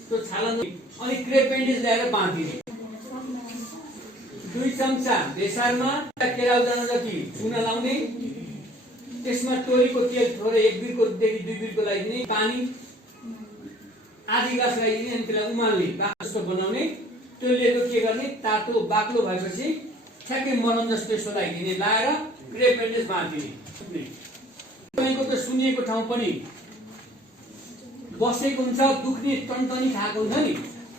त्यो छाला। अनि क्रेप ब्यान्डेज ल्याएर बाँधिने। 2 चम्चा बेसारमा केराउ दाना जति चुना लाउने, त्यसमा तोरीको तेल थोरै 1 बिर्कोदेखि 2 बिर्को लगाइदिने, पानी आधी ग्लास लगाइदिने, अनि त्यसलाई उमाल्ने, बाक्लो बनाउने। त्यो लेदो के गर्ने, तातो बाक्लो भएपछि ठ्याक्कै मरम जस्तो यसो लगाइदिने, लाएर क्रेप ब्यान्डेज बाँधिने। तपाईँको त सुनिएको ठाउँ पनि बसेको हुन्छ, दुख्ने टनटनी खाएको हुन्छ नि,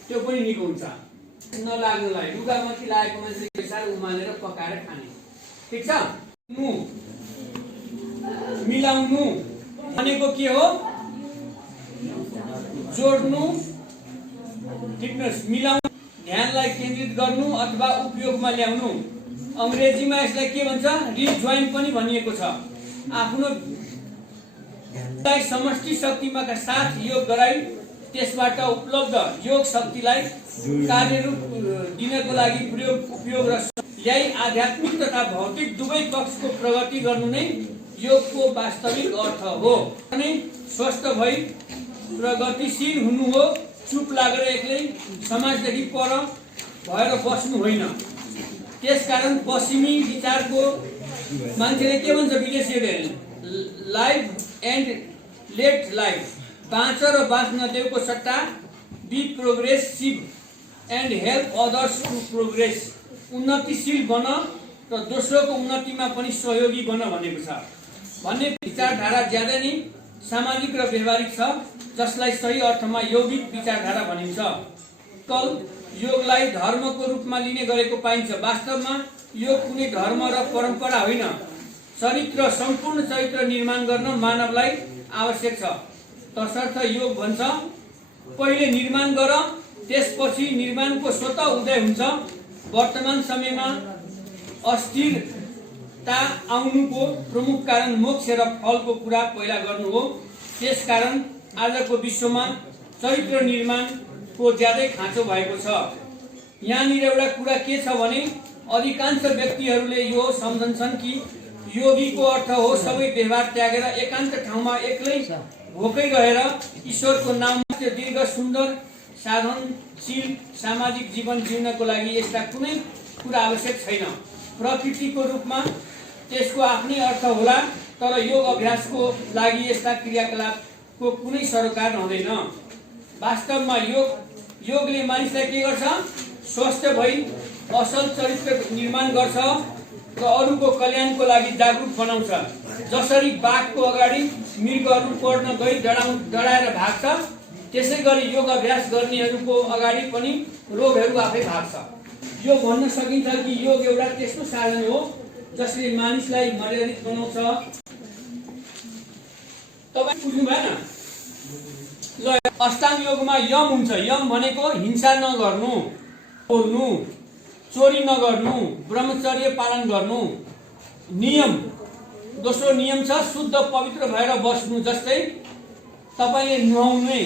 त्यो पनि निको हुन्छ। नलाग्नलाई लुगामाथि लागेको मान्छेले बेसार उमालेर पकाएर खाने, ठिक छ। मिलाउनु भनेको के हो, जोड्नु, थिकनेस, मिलाउनु, ध्यानलाई केन्द्रित गर्नु अथवा उपयोगमा ल्याउनु। अंग्रेजीमा यसलाई के भन्छ, रिजोइन पनि भनिएको छ। आफ्नो समष्टि शक्तिमा का साथ योग गराई त्यसबाट उपलब्ध योग शक्तिलाई कार्यरूप दिनको लागि उपयोग र ल्याई आध्यात्मिक तथा भौतिक दुवै पक्षको प्रगति गर्नु नै योगको वास्तविक अर्थ हो। अनि स्वस्थ भई प्रगतिशील हुनु हो, चुप लागेर एक्लै समाजदेखि पर भएर बस्नु होइन। त्यसकारण पश्चिमी विचारको मान्छेले के भन्छ, विदेशीहरूले लाइफ एन्ड लेट लाइफ, बाँच र बाँच्न देवको सट्टा be progressive and help others to progress, उन्नतिशील बन र दोस्रोको उन्नतिमा पनि सहयोगी बन भनेको छ भन्ने विचारधारा ज्यादै नै सामाजिक र व्यवहारिक छ, जसलाई सही अर्थमा यौगिक विचारधारा भनिन्छ। कल योगलाई धर्मको रूपमा लिने गरेको पाइन्छ। वास्तवमा योग कुनै धर्म र परम्परा होइन, चरित्र, सम्पूर्ण चरित्र निर्माण गर्न मानवलाई आवश्यक छ। तसर्थ योग भन्छ, पहिले निर्माण गर, त्यसपछि निर्माणको स्वतः उदय हुन्छ। वर्तमान समयमा अस्थिरता आउनुको प्रमुख कारण मोक्ष र फलको कुरा पहिला गर्नु हो। त्यसकारण आजको विश्वमा चरित्र निर्माणको ज्यादै खाँचो भएको छ। यहाँनिर एउटा कुरा के छ भने, अधिकांश व्यक्तिहरूले यो सम्झन्छन् कि योगीको अर्थ हो सबै व्यवहार त्यागेर एकान्त ठाउँमा एक्लै भोकै रहेर ईश्वरको नाममा दीर्घ सुन्दर साधनशील सामाजिक जीवन जिउनको लागि यस्ता कुनै कुरा आवश्यक छैन। प्रकृतिको रूपमा त्यसको आफ्नै अर्थ होला, तर योग अभ्यासको लागि यस्ता क्रियाकलापको कुनै सरोकार हुँदैन। वास्तवमा योगले मानिसलाई के गर्छ, स्वस्थ भई असल चरित्र निर्माण गर्छ र अरूको कल्याणको लागि जागरुक बनाउँछ। जसरी बाघको अगाडि मृगहरू पढ्न गई डराएर भाग्छ, त्यसै गरी योग अभ्यास गर्नेहरूको अगाडि पनि रोगहरू आफै भाग्छ। यो भन्न सकिन्छ कि योग एउटा त्यस्तो साधन हो जसले मानिसलाई मर्यादित बनाउँछ। तपाईँ बुझ्नु भएन? ल, अष्टाङ्ग योगमा यम हुन्छ। यम भनेको हिंसा नगर्नु, बोल्नु, चोरी नगर्नु, ब्रह्मचर्य पालन गर्नु। नियम, दोस्रो नियम छ शुद्ध पवित्र भएर बस्नु। जस्तै तपाईले नुहाउने,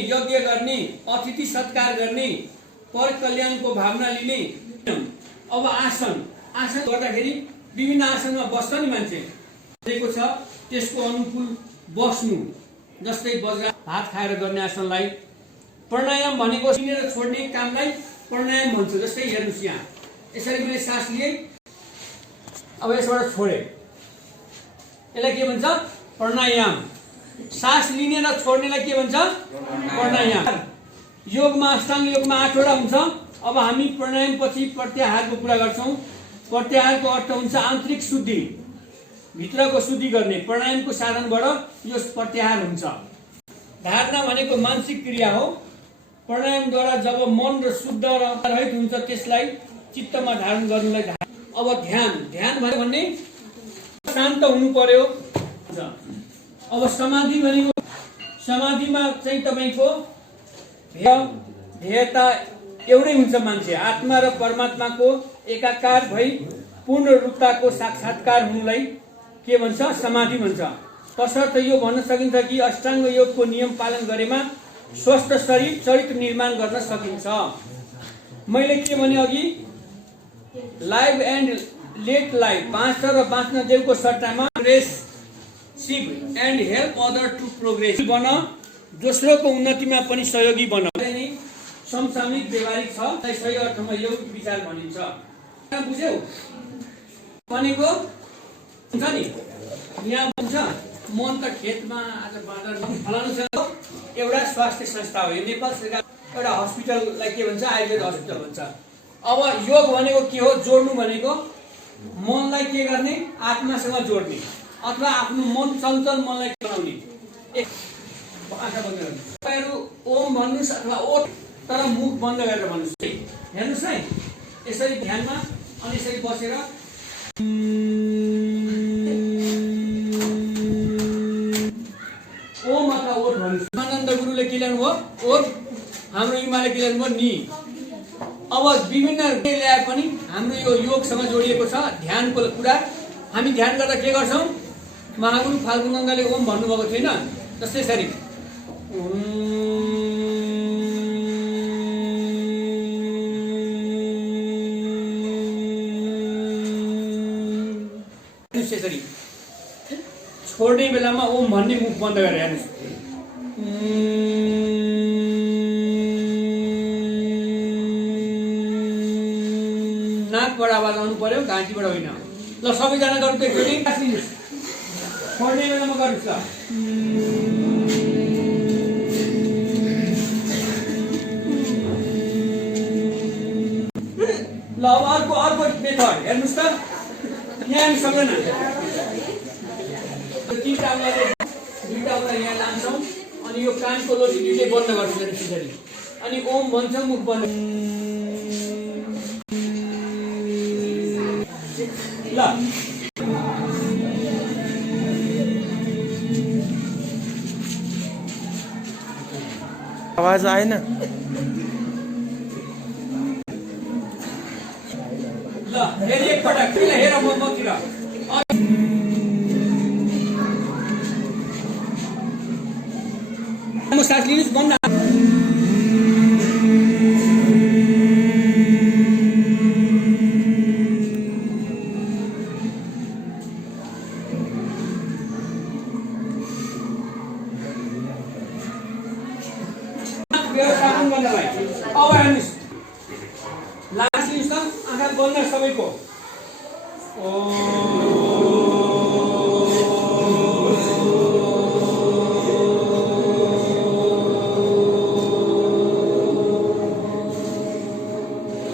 यज्ञ गर्ने, अतिथि सत्कार गर्ने, पर कल्याणको भावना लिने। अब आसन गर्दाखेरि विभिन्न आसनमा बस्छ नि मान्छे, दिएको छ त्यसको अनुकूल बस्नु। जस्तै बज्रा भात खाएर गर्ने आसनलाई। प्राणायाम भनेको लिएर छोड्ने कामलाई प्राणायाम भन्छ। जस्तै हेर्नुस्, यहाँ यसरी मैले सास लिए, अब यसबाट छोडे, यसलाई के भन्छ? प्राणायाम। सास लिने र छोड्नेलाई के भन्छ? प्राणायाम। योगमा, अष्टाङ्ग योगमा 8 वटा हुन्छ। अब हामी प्राणायाम पछि प्रत्याहारको कुरा गर्छौं। प्रत्याहारको अर्थ हुन्छ आन्तरिक शुद्धि, भित्रको शुद्धि गर्ने। प्राणायामको साधनबाट यो प्रत्याहार हुन्छ। धारणा भनेको मानसिक क्रिया हो। प्राणायामद्वारा जब मन र शुद्ध र रहित हुन्छ त्यसलाई चित्तमा धारण गर्नुलाई धारणा। अब ध्यन भन्ने शान्त हुनु पर्यो। अब समाधि भनेको, समाधिमा चाहिँ तपाईको ध्येयता एउटै हुन्छ मान्छे। आत्मा र परमात्माको एकाकार भई पूर्ण रूपताको साक्षात्कार हुनुलाई के भन्छ? समाधि भन्छ। तसर्थ यो भन्न सकिन्छ कि अष्टाङ्ग योगको नियम पालन गरेमा स्वस्थ शरीर चरित्र निर्माण गर्न सकिन्छ। मैले के भने अघि, लाइभ एन्ड लेट लाइभ, बाँच्न र बाँच्न देवको सट्टामा progressive and help other to progress बन, दोस्रोको उन्नतिमा पनि सहयोगी बन। समसामयिक व्यवहारिक छ, सही अर्थमा यौगिक विचार भनिन्छ। बुझ्यौ भनेको? हुन्छ नि, यहाँ भन्छ मन त खेतमा आज बाँदरमा फलानुसँग एउटा स्वास्थ्य संस्था हो। यो नेपाल सरकार एउटा हस्पिटललाई के भन्छ? आयुर्वेद हस्पिटल भन्छ। अब योग भनेको के हो? जोड्नु भनेको मनलाई के गर्ने? आत्मासँग जोड्ने, अथवा आफ्नो मन चञ्चल मनलाई बनाउने। एक आँखा बन्द गर्नु, तपाईँहरू ओम भन्नुहोस् अथवा ओट, तर मुख बन्द गरेर भन्नुहोस्। हेर्नुहोस् है, यसरी ध्यानमा अनि यसरी बसेर ओम अथवा ओट भन्नुहोस्। आनन्द गुरुले के ल्याउनु भयो? ओट। हाम्रो इमाले के ल्याउनु भयो? नि। अब विभिन्न ल्याए पनि हाम्रो यो योगसँग जोडिएको छ। ध्यानको कुरा हामी ध्यान गर्दा के गर्छौँ? महागुरु फाल्गुन नन्दले ओम भन्नुभएको थिएन? जस्तै यसरी यसरी छोड्ने बेलामा ओम भन्ने मुख बन्द गरेर हेर्नुहोस्। नाकबाट आवाज आउनु पर्यो, घाँटीबाट होइन। ल सबैजना गर्नु त एकचोटि। छोड्ने बेलामा गर्नुहोस् ल। ल अब अर्को मेथड हेर्नुहोस् त। यहाँ हामी सबैजना दुईटा औँला यहाँ लान्छौँ अनि यो कानको लोटी दुईटै बन्द गर्छौँ त्यसरी। अनि ओम भन्छौँ, मुख बन्द। ल आवाज आएन? ल फेरि एकपटक हेर मतिर। सास लिनुहोस्, बन्द। अब हेर्नुहोस्, लास लिनुहोस् त, आँखा बन्द सबैको।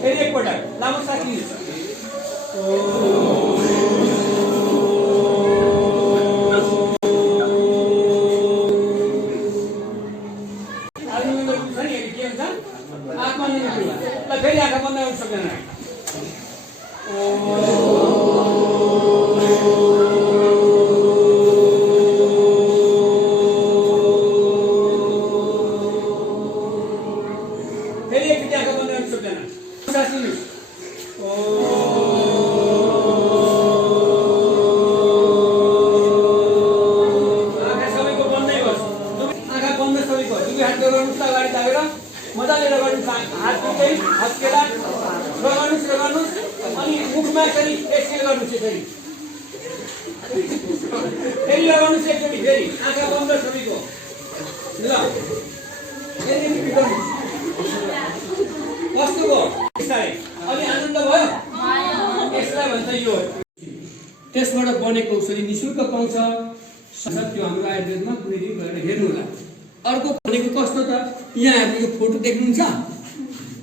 फेरि एकपटक लामो सास लिनुहोस्। फेरि आँखा बन्द गर्नु सक्दैन। फेरि एकचोटि आँखा बन्द गर्नु सक्दैन। सास लिनुहोस्। आँखा सबैको बन्दै गर्छ। आँखा बन्द सबैको। दुई हात गर्नुहोस् अगाडि दाबेर मजाले रगड्नुहोस्। हात दुइटै हस्केला रगड्नुहोस् अनि मुखमा यसरी एक्सेल गर्नुहोस्। यसरी फेरि लगाउनुहोस् एकचोटि। फेरि आँखा बन्द सबैको। ल फेरि रिपिट गर्नुहोस्। कस्तो भयो? अलि आनन्द भयो? यसलाई भन्छ यो। त्यसबाट बनेको औषधि निःशुल्क पाउँछ। त्यो हाम्रो आयुर्वेदमा कुनै दिन गएर हेर्नु होला। अर्को भनेको कस्तो त? यहाँ हेर्नु, यो फोटो देख्नुहुन्छ?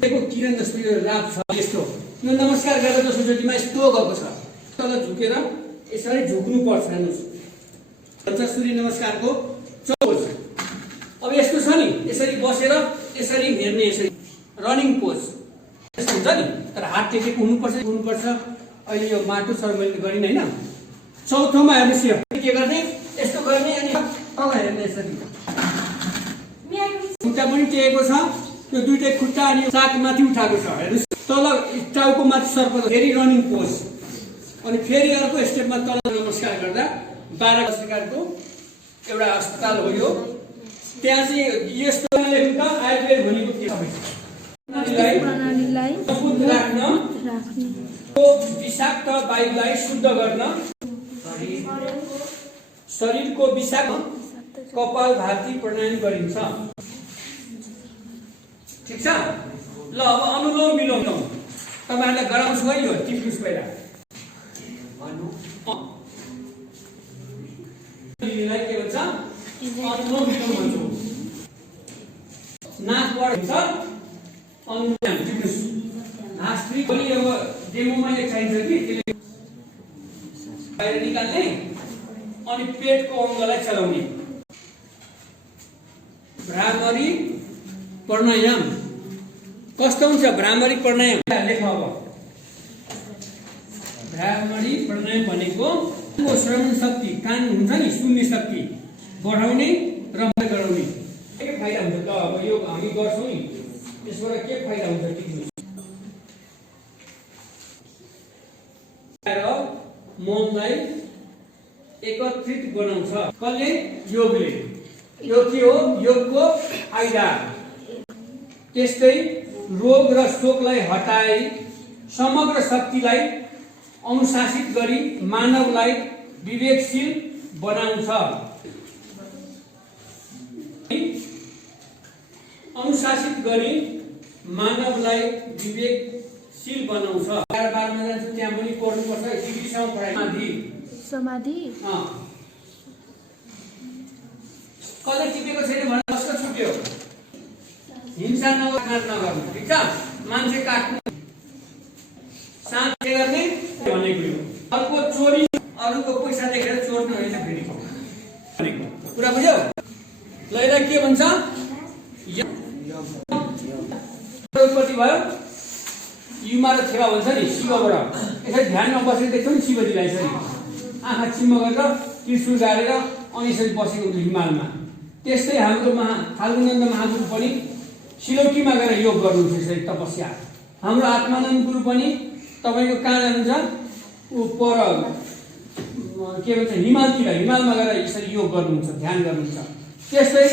किरण जस्तो यो लाभ छ यस्तो। नमस्कार गरेर जस्तो ज्योतिमा यस्तो गएको छ। तल झुकेर यसरी झुक्नु पर्छ। हेर्नुहोस्, भन्छ सूर्य नमस्कारको पोज। अब यस्तो छ नि, यसरी बसेर यसरी हेर्ने, यसरी रनिङ पोज यस्तो हुन्छ नि। तर हात टेकेको हुनुपर्छ। अहिले यो माटो सर मैले गरिनँ होइन। चौथोमा हेर्नुहोस्, यो के गर्ने? यस्तो गर्ने अनि तल हेर्ने यसरी। खुट्टा पनि टेकेको छ, त्यो दुईटै खुट्टा अनि साक माथि उठाएको छ हेर्नुस् तल टाउको माथि सर्प फेरि रनिङ पोज अनि फेरि अर्को स्टेपमा तल नमस्कार गर्दा 12 प्रकारको एउटा अस्पताल हो यो त्यहाँ चाहिँ यस्तो लेख्नु त आयुर्वेद भनेको के हो प्रणालीलाई मजबुत राख्न विषाक्त वायुलाई शुद्ध गर्न शरीरको विषाक्त कपालभाती प्रणाली गरिन्छ ठीक छ ल अब अनुलोम विलोम तपाईहरुलाई गराउँछु है यो टिप्नुस् पहिला यसलाई के भन्छ अनुलोम विलोम भन्छ नाकबाट हुन्छ अनुलोम टिप्नुस् नास्त्री पनि अब डेमोमा एक चाहिन्छ कि त्यसले बाहिर निकाल्ने अनि पेटको अङ्गलाई चलाउने भ्रामरी प्राणायाम कस्तो हुन्छ भ्रामरी प्राणायाम लेख अब भ्रामरी प्राणायाम भनेको श्रवण शक्ति कान हुन्छ नि सुन्ने शक्ति बढाउने र गराउने के फाइदा हुन्छ त अब यो हामी गर्छौं नि यसबाट के फाइदा हुन्छ टिक्नु र मनलाई एकत्रित बनाउँछ कसले योगले यो के हो योगको फाइदा त्यस्तै रोग र शोकलाई हटाई समग्र शक्तिलाई अनुशासित गरी मानवलाई विवेकशील बनाउँछ अनुशासित गरी मानवलाई विवेकशील बनाउँछ बारमा जान्छ त्यहाँ पनि पढ्नुपर्छ डिग्रीसम्म पढाइ समाधि कसले टिपेको छैन भने कसको छुट्यो हिंसा नगर्नु ठीक छ मान्छे काट्नु साथ के गर्ने भनेको यो अर्को चोरी अरूको पैसा देखेर चोर्नु होइन फेरि कुरा बुझ्यौ ल यसलाई के भन्छ कति भयो युमा र थेवा भन्छ नि शिवबाट यसरी ध्यानमा बसेर देख्छौ नि शिवजीलाई यसरी आँखा चिम्म गरेर त्रिशूल गाडेर अनि यसरी बसेको हुन्छ हिमालमा त्यस्तै हाम्रो फाल्गुनन्द महागुरु पनि सिलौटीमा गएर योग गर्नुहुन्छ यसरी तपस्या हाम्रो आत्मानन्द गुरु पनि तपाईको कहाँ जानुहुन्छ उ पर के भन्छ हिमालमा गएर यसरी योग गर्नुहुन्छ ध्यान गर्नुहुन्छ त्यस्तै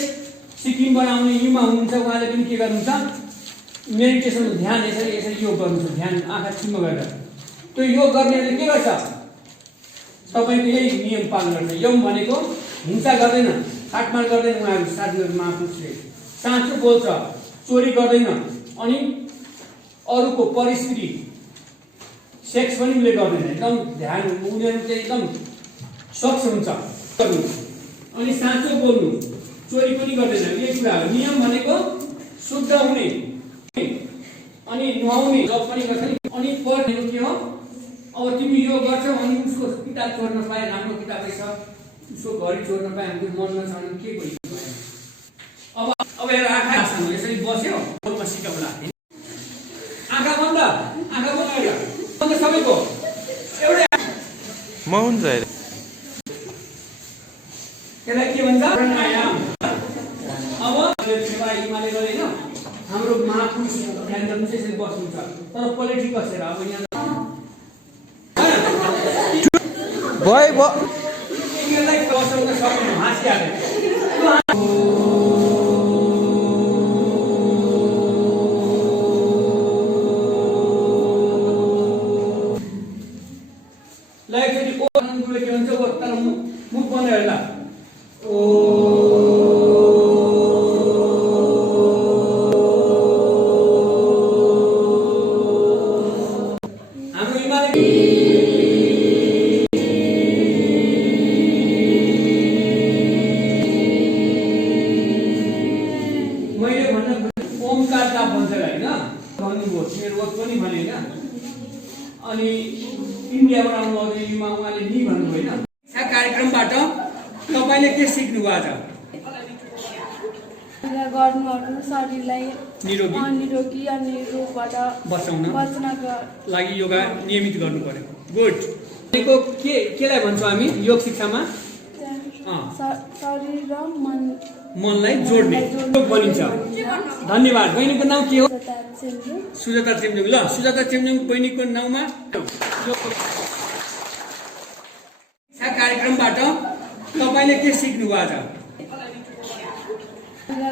सिक्किम बनाउने युमा हुनुहुन्छ उहाँले पनि के गर्नुहुन्छ मेडिटेसन ध्यान यसरी योग गर्नुहुन्छ ध्यान आँखा चिम्म गरेर त्यो योग गर्नेले के गर्छ तपाईको यही नियम पालन गर्छ यम भनेको हिंसा गर्दैन काटमार गर्दैन उहाँहरू साथीहरू महापुरुषले साँचो बोल्छ चोरी गर्दैन अनि अरूको परिस्थिति सेक्स पनि उले गर्दैन एकदम ध्यान उनीहरू चाहिँ एकदम सक्ष हुन्छ अनि साँचो बोल्नु चोरी पनि गर्दैन यही कुरा हो नियम भनेको शुद्ध हुने अनि नुहाउने जब पनि गर्छ नि अनि पढ्नेको के हो अब तिमी यो गर्छौ अनि उसको किताब छोड्न पाए राम्रो किताबै छ उसको घडी छोड्न पाए हाम्रो मनमा छ भने के भयो अब हेर आँखा यसरी बस्यो बोल्न सिकाउला आँखा बन्द सबैको एउटै म हुन्छ यसलाई के भन्छ प्राणायाम अब हिमालय गरेन हाम्रो महापुरुष ध्यान गर्नु चाहिँ यसरी बस्नुहुन्छ तर पोलिटिक बसेर अब यहाँ यसलाई बसाउन सक्नु हाँसिहाल्यो मुख बन्द हेर्ला हाम्रो हिमालय मैले भन्न ओमकार जाप भन्छ होइन भन्नुभयो मेरो वक्त पनि भने होइन अनि इन्डियाबाट आउनु युमा उहाँले नि भन्नुभयो होइन कार्यक्रमबाट तपाईले के सिक्नु भयो आज गर्नुहरु शरीरलाई निरोगी अनि रोगबाट बच्नका लागि योगा नियमित गर्नु पर्यो गुड भनेको केलाई भन्छौं हामी योग शिक्षामा शरीर र मन मनलाई जोड्ने योग भनिन्छ। धन्यवाद। बहिनीको नाम के हो? सुजाता चेम्जोङ। ल सुजाता चेम्जोङ बहिनीको नाउँमा शिक्षा कार्यक्रमबाट तपाईँले के सिक्नुभयो आज?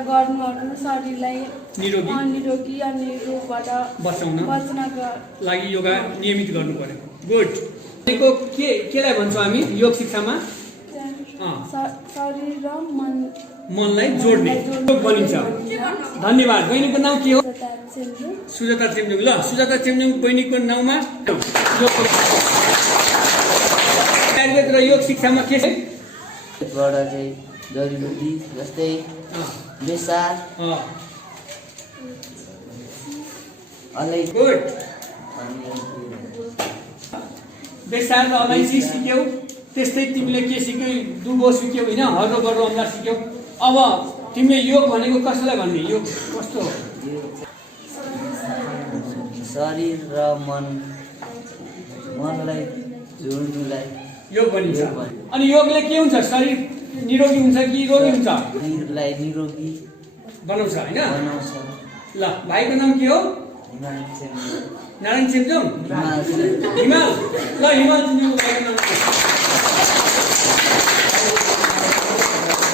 गर्नुहरू शरीरलाई निरोगी निरोगी अनि रोगबाट बच्नका लागि योगा नियमित गर्नु पर्यो। गुड। केलाई भन्छौँ हामी योग शिक्षामा? शरीर र मनलाई जोड्ने योग भनिन्छ। धन्यवाद। बहिनीको नाम के हो? सुजाता चेम्जोङ। ल सुजाता चेम्जोङ बहिनीको नाउँमा आयुर्वेद र योग शिक्षामा के छ? जडीबुटी जस्तै बेसार अलैँची गुड। बेसार र अलैँची सिक्यौ, त्यस्तै तिमीले के सिक्यौ? दुबो सिक्यौ होइन, हर्रो गर्रो अम्ला सिक्यौ। अब तिमीले योग भनेको कसलाई भन्ने? योग कस्तो हो? शरीर र मनलाई जोड्नुलाई योग भनिन्छ। अनि योगले के हुन्छ? शरीर निरोगी हुन्छ कि रोगी हुन्छ? शरीरलाई निरोगी बनाउँछ होइन? बनाउँछ। ल भाइको नाम के हो? नारायण चेम्जोङ। हिमाल। ल हिमाल चेम्जोङ भाइको नाम।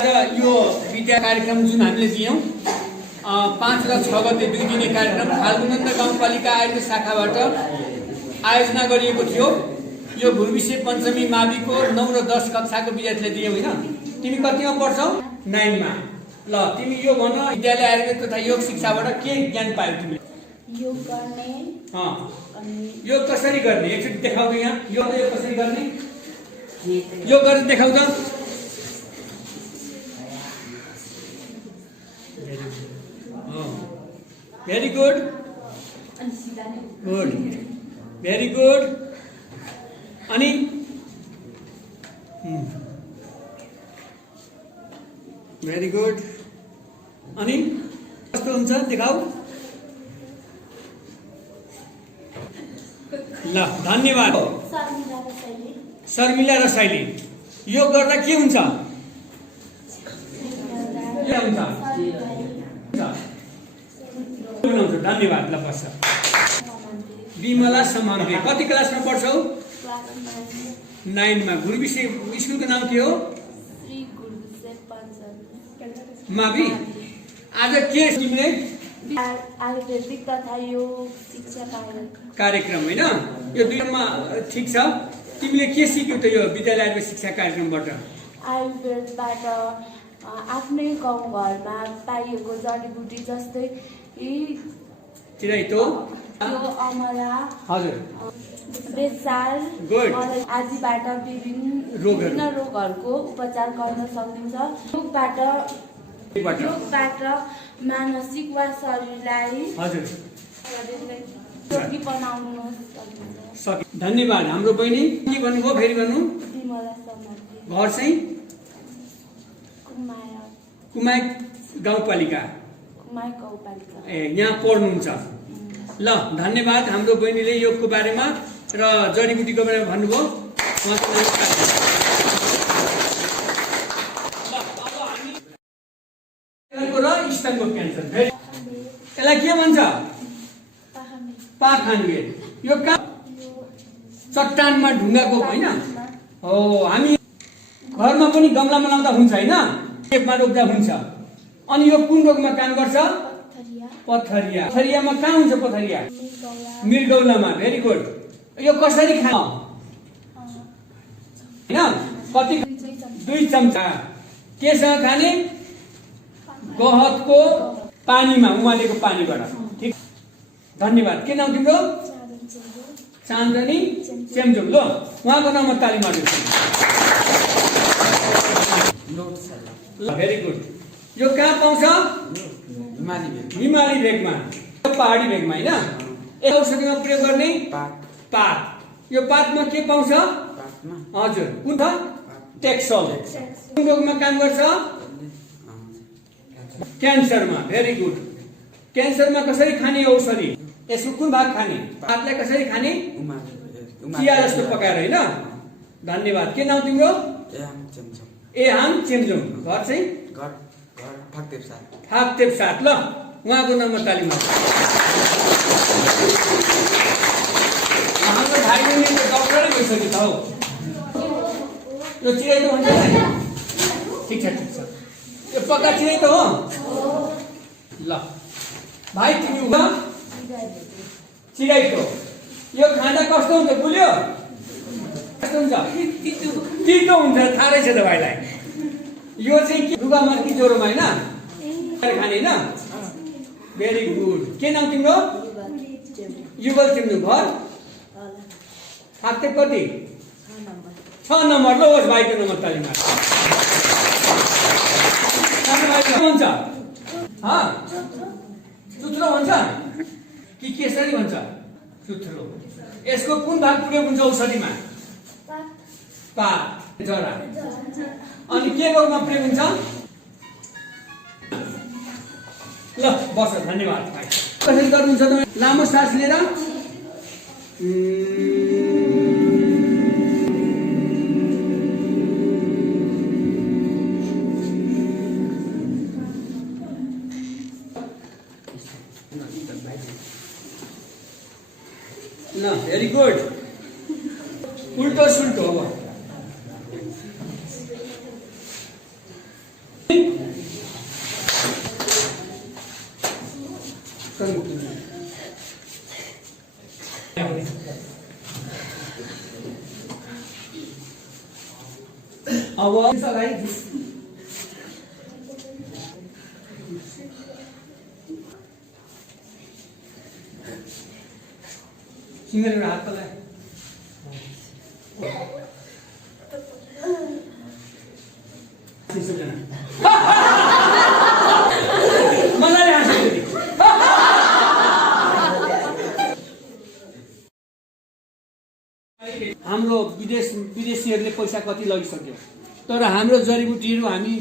र यो विद्या कार्यक्रम जुन हामीले दियौँ 5 र 6 गते 2 दिने कार्यक्रम फाल्गुनन्द गाउँपालिका आयुर्वेद शाखाबाट आयोजना गरिएको थियो। यो भूविषय पञ्चमी माविको 9 र 10 कक्षाको विद्यार्थीले दियौ होइन? तिमी कतिमा पढ्छौ? 9 मा। ल तिमी यो भन, विद्यालय आयुर्वेद तथा योग शिक्षाबाट के ज्ञान पायौ तिमीले? योग गर्ने योग कसरी गर्ने एकचोटि देखाउ त यहाँ। योग कसरी गर्ने? योग गरेर देखाउ त। Very good. Good. Very good. अनि भेरी गुड। अनि कस्तो हुन्छ देखाऊ। ल धन्यवाद। शर्मिला रसाइली। योग गर्दा के हुन्छ? के हुन्छ? धन्यवाद। ल बस। विमला समान्वे। कति क्लासमा पढ्छौ? 9 मा। गुरुविषय स्कुलको नाम के हो? मावि। आज के तिमीले? आयुर्वेदिक तथा योग शिक्षा कार्यक्रम होइन? यो दुईमा ठिक छ। तिमीले के सिक्यौ त यो विद्यालय आयुर्वेद शिक्षा कार्यक्रमबाट? आयुर्वेदबाट आफ्नै गाउँघरमा पाइएको जडीबुटी जस्तै चिराइतो, अमला, हजुर, बेसार आदिबाट विभिन्न रोगहरूको उपचार गर्न सकिन्छ। योगबाट मानसिक वा शरीरलाई योगी बनाउन सकिन्छ। धन्यवाद। हाम्रो बहिनी के भन्नुभयो? फेरि भन्नु। घर चाहिँ कुमाई गाउँपालिका। यहाँ पढ्नुहुन्छ। ल धन्यवाद। हाम्रो बहिनीले योगको बारेमा र जडीबुटीको बारेमा भन्नुभयो। र स्तनको क्यान्सर यसलाई के भन्छ? पाखान्डे। यो कहाँ? चट्टानमा ढुङ्गाको होइन हो। हामी घरमा पनि गमलामा लाउँदा हुन्छ होइन? टेपमा रोप्दा हुन्छ। अनि यो कुन रोगमा काम गर्छ? पथरिया। पथरियामा कहाँ हुन्छ पथरिया? मृगौलामा। Very good. यो कसरी खाने होइन? कति? 2 चम्चा। केसँग खाने? गहतको पानीमा उमालेको पानीबाट। ठिक। धन्यवाद। के नाम तिम्रो? चान्दनी चेम्जोङ। ल उहाँको नाममा ताली मार्नुहोस्। Very good. यो कहाँ पाउँछ? हिमाली भेगमा, पहाडी भेगमा होइन? औषधिमा प्रयोग गर्ने पात। यो पातमा के पाउँछ? हजुर कुन छ? टेक्सल। कुन रोगमा काम गर्छ? क्यान्सरमा। Very good. क्यान्सरमा कसरी खाने औषधि? यसको कुन भाग खाने? पातलाई कसरी खाने? चिया जस्तो पकाएर होइन? धन्यवाद। के नाम तिम्रो? एहाङ चेम्जोङ। घर चाहिँ फाक्तेप साथ ल उहाँको नाममा ताली मार्छ हाम्रो भाइ बहिनी डक्टरै भइसक्यो त हौ यो चिराइ त हुन्छ ठिक छ यो पक्का चिराइ त हो ल भाइ तिमी उहाँ चिराइको यो खाँदा कस्तो हुन्छ बुझ्यो कस्तो हुन्छ तितो हुन्छ थाहा रहेछ त भाइलाई यो चाहिँ के रुगामार्की ज्वरोमा होइन खाने होइन भेरी गुड के नाम तिम्रो युगल तिम्रो घर फाक्ते कति 6 नम्बर ल होस् भाइको नम्बर तालिमा भन्छ चुत्रो भन्छ कि केसरी भन्छ चुत्रो यसको कुन भाग प्रयोग हुन्छ औषधिमा पात जरा अनि के रोगमा प्रयोग हुन्छ ल बस धन्यवाद भाइ कसरी गर्नुहुन्छ तपाईँ लामो सास लिएर ल भेरी गुड उल्टो सुल्टो हो अब सिंगल एउटा हात तलाई मलाई हाम्रो विदेशीहरूले पैसा कति लगिसक्यो तर हाम्रो जडीबुटीहरू हामी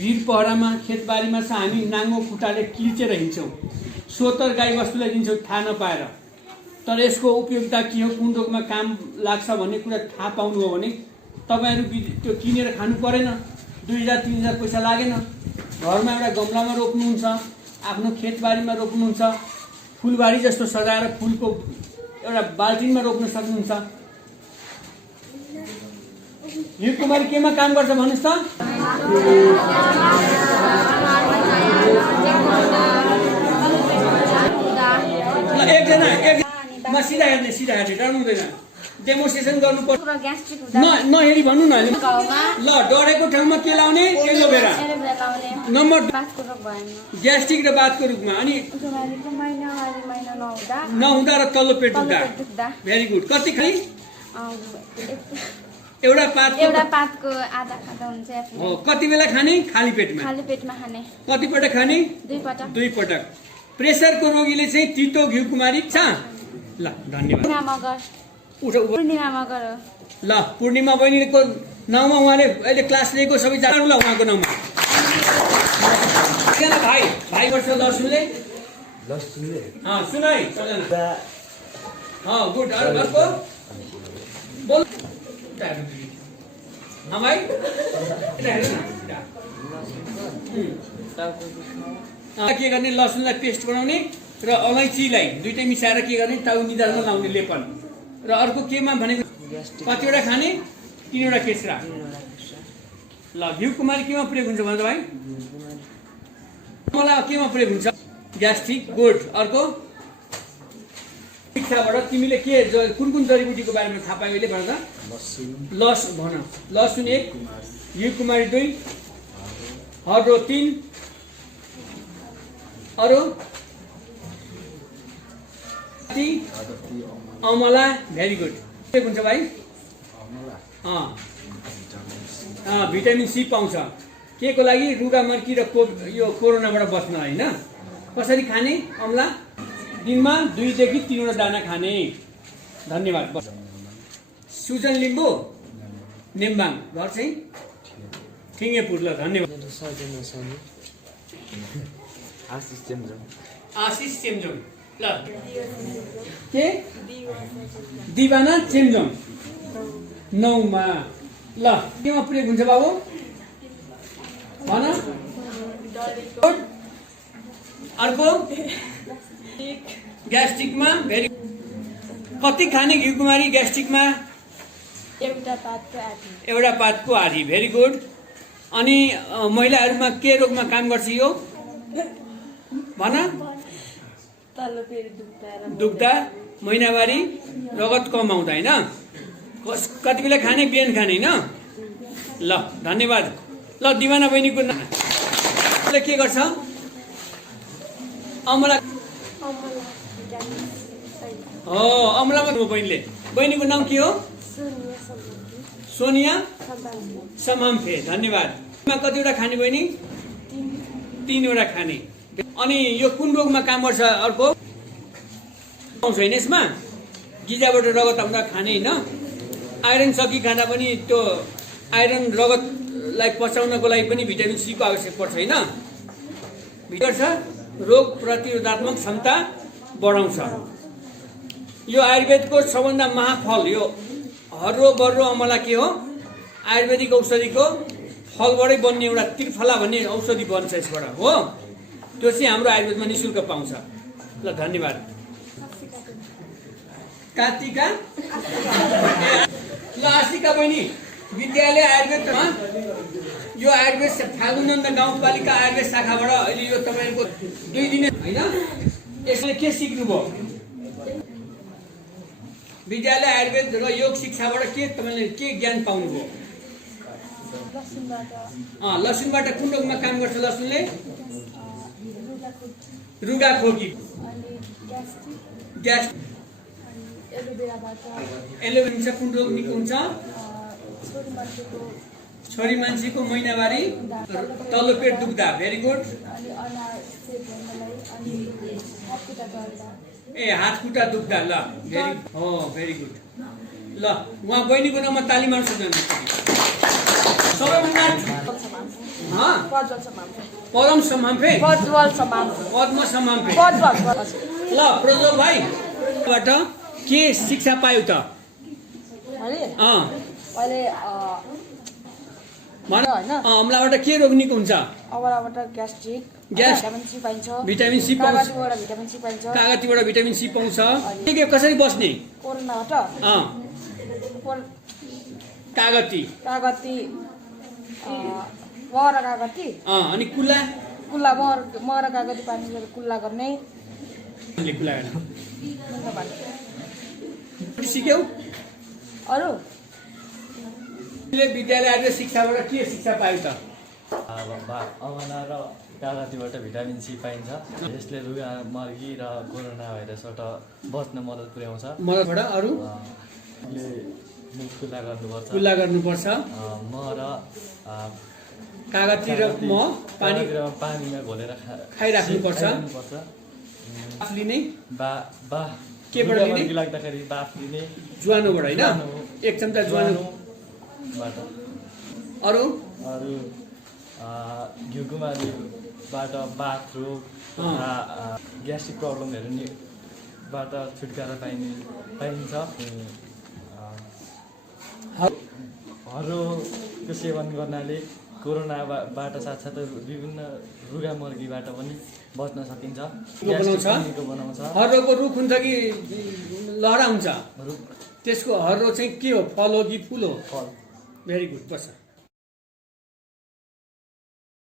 भिर पहरामा खेतबारीमा छ हामी नाङ्गो खुट्टाले किल्चेर हिँड्छौँ सोतर गाई वस्तुलाई दिन्छौँ थाहा नपाएर तर यसको उपयोगिता के हो कुन रोगमा काम लाग्छ भन्ने कुरा थाहा पाउनु हो भने तपाईँहरू त्यो किनेर खानु परेन 2000-3000 पैसा लागेन घरमा एउटा गमलामा रोप्नुहुन्छ आफ्नो खेतबारीमा रोप्नुहुन्छ फुलबारी जस्तो सजाएर फुलको एउटा बाल्टिनमा रोप्न सक्नुहुन्छ यो कुमारी केमा काम गर्छ भन्नुहोस् त एकजना म सिधा हेर्ने डराउनु हुँदैन डेमोन्स्ट्रेसन गर्नुपर्छ नहेरी भन्नु न ल डरेको ठाउँमा के लाउने एलोभेरा नम्बर ग्यास्ट्रिक र बातको रूपमा अनि नहुँदा र तल्लो पेट दुख्दा भेरी गुड कति खाने एउटा पातको आधा हुन्छ हो कति बेला खाने खाली पेटमा खाने कति पटक खाने दुई पटक प्रेसरको रोगीले चाहिँ तितो घिउ कुमारी छ ल धन्यवाद ल पूर्णिमा बहिनीको नाउँमा उहाँले अहिले क्लास लिएको सबै जानु ल उहाँको नाउँमा भाइ गर्छ लसुनले सुनाइ गुड अर्को बोल भाइ के गर्ने लसुनलाई पेस्ट बनाउने र अलैँचीलाई दुइटै मिसाएर के गर्ने टाउ निधारमा लाउने लेपन र अर्को केमा भनेको कतिवटा खाने 3वटा केस्रा ल घिउ कुमारी केमा प्रयोग हुन्छ भन्दा भाइ मलाई केमा प्रयोग हुन्छ ग्यास्ट्रिक गुड अर्को शिक्षाबाट तिमीले के कुन जडीबुटीको बारेमा थाहा पायो अहिले भन्दा लसुन 1 घिउ कुमारी 2 हर्दो 3 अरू अमला भेरी गुड के हुन्छ भाइ भिटामिन सी पाउँछ के को लागि रुगामर्की र यो कोरोनाबाट बच्नलाई हैन कसरी खाने अमला दिनमा 2 देखि 3वटा दाना खाने धन्यवाद सुजन लिम्बू नेम्बाङ घर चाहिँ ठिङ्गेपुर ल धन्यवाद आशिष चेम्जोङ ल के दिवाना चेम्जोङ 9 मा ल केमा प्रयोग हुन्छ बाबु भन डढेको अर्को ग्यास्ट्रिकमा भेरी कति खाने घिउकुमारी ग्यास्ट्रिकमा एउटा पातको आदि एउटा पातको आधी भेरी गुड अनि महिलाहरूमा के रोगमा काम गर्छ यो भन तल्लो फेरि दुख्दा र दुख्दा महिनावारी रगत कम आउँदा होइन कति बेला खाने बिहान खाने होइन ल धन्यवाद ल दिवाना बहिनीको के गर्छ अमला हो अमलामा बहिनीले बहिनीको नाम के हो सोनिया समाम्फे धन्यवाद कतिवटा खाने बहिनी 3 वटा खाने अनि यो कुन रोगमा काम गर्छ अर्को पाउँछ होइन यसमा गिजाबाट रगत आउँदा खाने होइन आइरन सकी खाँदा पनि त्यो आइरन रगतलाई पचाउनको लागि पनि भिटामिन सी को आवश्यक पर्छ होइन भित्र रोग प्रतिरोधात्मक क्षमता बढाउँछ यो आयुर्वेदको सबभन्दा महाफल यो हर्रो बर्रो अमला के हो आयुर्वेदिक औषधिको फलबाटै बन्ने एउटा त्रिफला भन्ने औषधि बन्छ यसबाट हो त्यो चाहिँ हाम्रो आयुर्वेदमा निःशुल्क पाउँछ ल धन्यवाद कार्तिका ल आशिका बहिनी विद्यालय आयुर्वेदमा यो आयुर्वेद फागुनन्द गाउँपालिका आयुर्वेद शाखाबाट अहिले यो तपाईँको 2 दिने होइन यसले के सिक्नुभयो विद्यालय आयुर्वेद र योग शिक्षाबाट के तपाईँले के ज्ञान पाउनुभयो लसुनबाट कुन रोगमा काम गर्छ लसुनले रुगा खोकी ग्यास एलोभेरा कुन रोग निको हुन्छ छोरी मान्छेको महिनावारी तल्लो पेट दुख्दा भेरी गुड ए हात खुट्टा दुख्दा ल भेरी गुड ल उहाँ बहिनीको नाममा ताली मार्छ सबैभन्दा पदम समाम्फे पद्म समाम्फे ल प्रज्वल भाइबाट के शिक्षा पायो त अमलाबाट के रोग निको हुन्छ अमलाबाट ग्यास्ट्रिक भिटामिन सी पाउँछ कागतीबाट भिटामिन सी पाउँछ के कसरी बस्ने कोरोनाबाट कागती मर कागती अनि कुल्ला मर कागती पानी कुल्ला गर्ने सिक्यौ अरू विद्यालय आयुर्वेद शिक्षाबाट के शिक्षा पायो त अमला र कागतीबाट भिटामिन सी पाइन्छ यसले रुगा मर्गी र कोरोना भाइरसबाट बच्न मद्दत पुर्याउँछ मद्दतबाट अरू मुख खुल्ला गर्नुपर्छ म र कागती र म पानीमा घोलेर खाइराख्नुपर्छ लिने केबाट लिने लाग्दाखेरि बाफ लिने ज्वानोबाट होइन 1 चम्चा ज्वानोबाट अरू घिउकुमारीबाट बाथ रोग ग्यास्ट्रिक प्रब्लमहरूबाट छुटकारा पाइन्छ हर्रोको सेवन गर्नाले कोरोनाबाट साथसाथै विभिन्न रुगा मर्गीबाट पनि बच्न सकिन्छ बनाउँछ हर्रोको रुख हुन्छ कि लहरा हुन्छ त्यसको हर्रो चाहिँ के हो फल हो कि फुल हो फल भेरी गुड बस